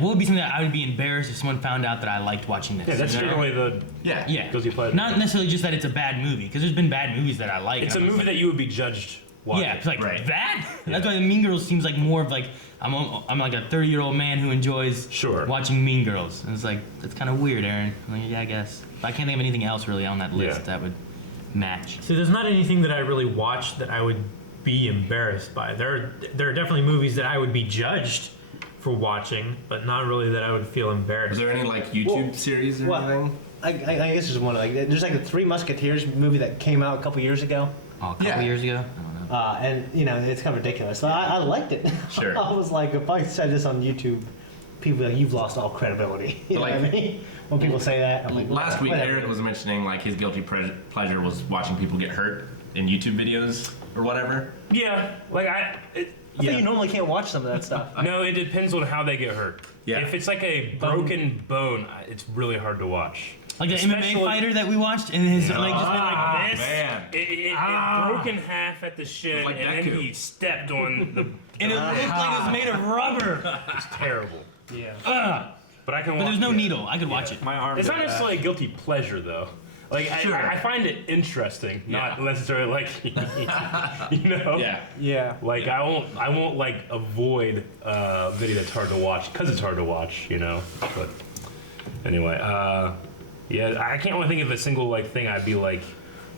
what would be something that I would be embarrassed if someone found out that I liked watching this. Yeah, that's you know? generally the. Yeah. Yeah. Guilty pleasure. Not necessarily just that it's a bad movie, because there's been bad movies that I like. It's a and I'm movie just that you would be judged watching. yeah, it's like Right. that. That's why the Mean Girls seems like more of like I'm like a 30-year-old man who enjoys Sure. watching Mean Girls. And it's like that's kind of weird, Aaron. I'm like, yeah, I guess. But I can't think of anything else really on that list Yeah. that would match. See, there's not anything that I really watched that I would be embarrassed by. There are definitely movies that I would be judged for watching, but not really that I would feel Is embarrassed. there any like YouTube Well, series or well, anything? I guess there's one. Like, there's like the Three Musketeers movie that came out a couple years ago. Oh, a couple Yeah. years ago? I don't know. And you know it's kind of ridiculous. So I liked it. Sure. I was like, if I said this on YouTube, people are like, you've lost all credibility. You know what I Like- mean? When people say that, I'm like, Last week, whatever. Eric was mentioning like his guilty pleasure was watching people get hurt in YouTube videos or whatever. Yeah, like I think you normally can't watch some of that stuff. No, it depends on how they get hurt. Yeah. If it's like a broken bone, it's really hard to watch. Like the MMA Especially- fighter that we watched, and his like just been like this, Man. It broke in half at the shin, Like and then Deku. he stepped on the. and it looked like it was made of rubber. It's terrible. Yeah. But I can. But watch there's no it. needle. I could watch it. My arm. It's not necessarily a guilty pleasure though. Like Sure. I find it interesting, not Yeah. necessarily like you know. Yeah. Yeah. Like I won't like avoid a video that's hard to watch because it's hard to watch, you know. But anyway, yeah, I can't really think of a single like thing I'd be like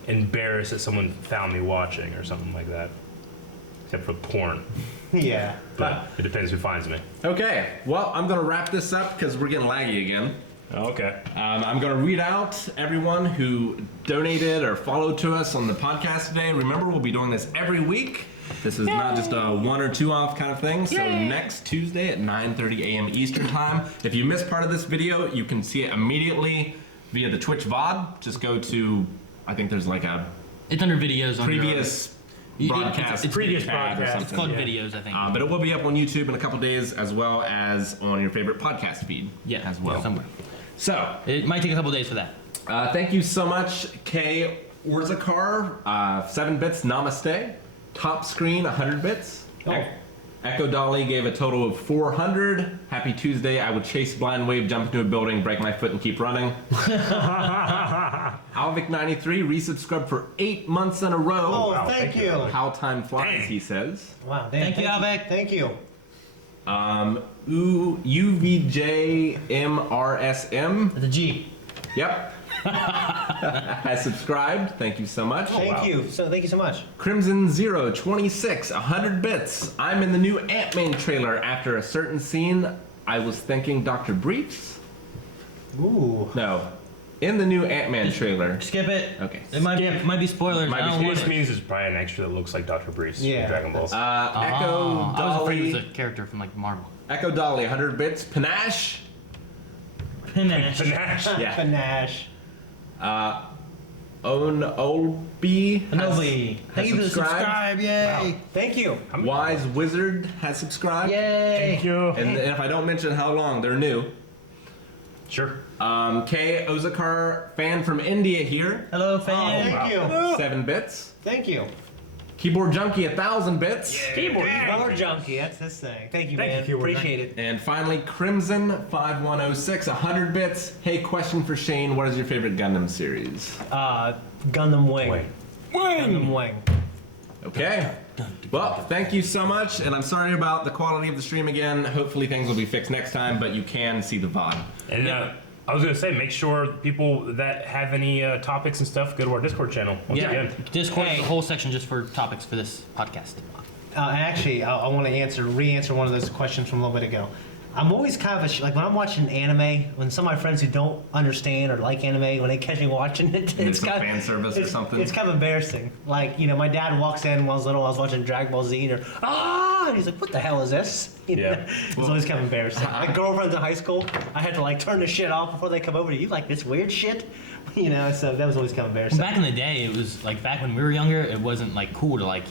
embarrassed that someone found me watching or something like that, except for porn. Yeah. But it depends who finds me. Okay. Well, I'm gonna wrap this up because we're getting laggy again. Okay. I'm going to read out everyone who donated or followed to us on the podcast today. Remember, we'll be doing this every week. This is not just a 1 or 2 off kind of thing. So next Tuesday at 9:30 a.m. Eastern time. If you missed part of this video, you can see it immediately via the Twitch VOD. Just go to, I think there's like a It's under videos on previous broadcast. it's previous tag or broadcast. It's called something. videos, I think. But it will be up on YouTube in a couple days as well as on your favorite podcast feed as well. somewhere. So, It might take a couple days for that. thank you so much, Kay Orzakar, 7 bits, namaste. Top screen, 100 bits. Oh. Echo Dolly gave a total of 400. Happy Tuesday. I would chase blind wave, jump into a building, break my foot, and keep running. Alvic93 resubscribed for 8 months in a row. Oh, wow, thank thank you. you. How time flies, Dang. he says. Wow. Thank you, Alvec. Thank you. UVJMRSM. It's a G. Yep. Has subscribed. Thank you so much. Thank you. So thank you so much. Crimson 026, 100 bits. I'm in the new Ant-Man trailer. After a certain scene, I was thinking Dr. Briefs? Ooh. No. In the new Ant-Man trailer. Skip it. Okay. It might be spoilers. Might be I don't What want this it. means is Brian extra that looks like Dr. Brees Yeah. in Dragon Ball. Echo I was afraid it was Dolly. a character from like Marvel. Echo Dolly, 100 bits. Panache. Panache. Panache. Yeah. Panache. Onolbi. Anobi. Thank you for the subscribe. Yay. Thank you. Wise Wizard has subscribed. Yay. you. And if I don't mention how long, they're new. Sure. Kay Ozakar, fan from India here. Hello, fan. Thank you. 7 bits. Thank you. Keyboard Junkie 1,000 bits. Keyboard junkie. That's this thing. Thank you, Thank man. you, Keyboard Appreciate it. And finally, Crimson 5106, 100 bits. Hey, question for Shane: what is your favorite Gundam series? Gundam Wing. Gundam Wing. Okay. Well, thank you so much, and I'm sorry about the quality of the stream again. Hopefully things will be fixed next time, but you can see the VOD. And I was gonna say, make sure people that have any topics and stuff go to our Discord channel. Once again. Discord is a whole section just for topics for this podcast. Actually, I want to re-answer one of those questions from a little bit ago. I'm always kind of like when I'm watching anime, when some of my friends who don't understand or like anime, when they catch me watching it, It's some kind fan service or something. It's kind of embarrassing. Like, my dad walks in when I was little, I was watching Dragon Ball Z, and and he's like, "What the hell is this?" It's always kind of embarrassing. My girlfriends in high school, I had to like turn the shit off before they come over to you. Like this weird shit, So that was always kind of embarrassing. Back in the day, it was like back when we were younger, it wasn't like cool to like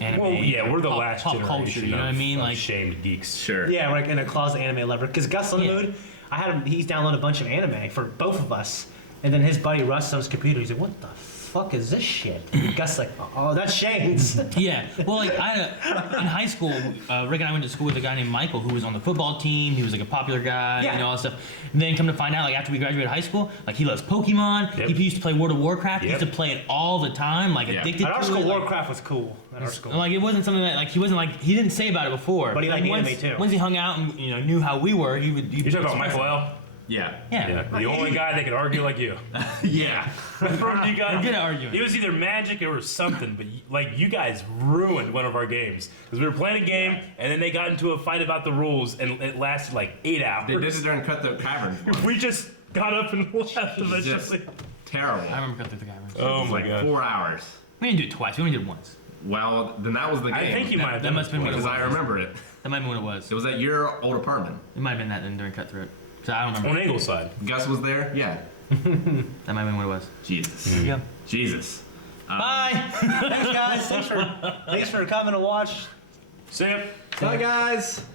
anime. Well, yeah, we're the pop, last pop generation culture. You know what I mean? of Like shamed geeks. Sure. Yeah, like in a closet anime lover. Because Gus Unmood, I had him. He's downloaded a bunch of anime for both of us, and then his buddy Russ on his computer. He's like, "What the fuck is this shit?" And Gus like, "Oh, that's Shane's." Yeah, well, like in high school, Rick and I went to school with a guy named Michael who was on the football team. He was like a popular guy, Yeah. all that stuff. And then come to find out, like after we graduated high school, like he loves Pokemon. Yep. He used to play World of Warcraft. He Yep. used to play it all the time, like Yeah. addicted At our to school, it. Like, Warcraft was cool. At our school. like it wasn't something that like he wasn't like he didn't say about it before. But he then liked once, anime, too. Once he hung out and knew how we were, he would. You talking about Michael L? Yeah. Yeah. The only guy that could argue like you. Yeah. You guys, I'm good at arguing. It was either magic or something, but like you guys ruined one of our games because we were playing a game and then they got into a fight about the rules and it lasted like 8 hours. They did it during Cutthroat Caverns. We just got up and left Just eventually. terrible. I remember Cut Through the Caverns. Oh It's my like god. 4 hours. We didn't do it twice. We only did it once. Well, then that was the game. I think you might have That done must have been what it Because was. I remember it. That might have been what it was. It was at your old apartment. It might have been that then during Cutthroat. So I don't remember. On Ingleside. Gus was there? Yeah. That might have been what it was. Jesus. Yeah. Jesus. Bye. Thanks, guys. Thanks for coming to watch. See ya. Bye, guys.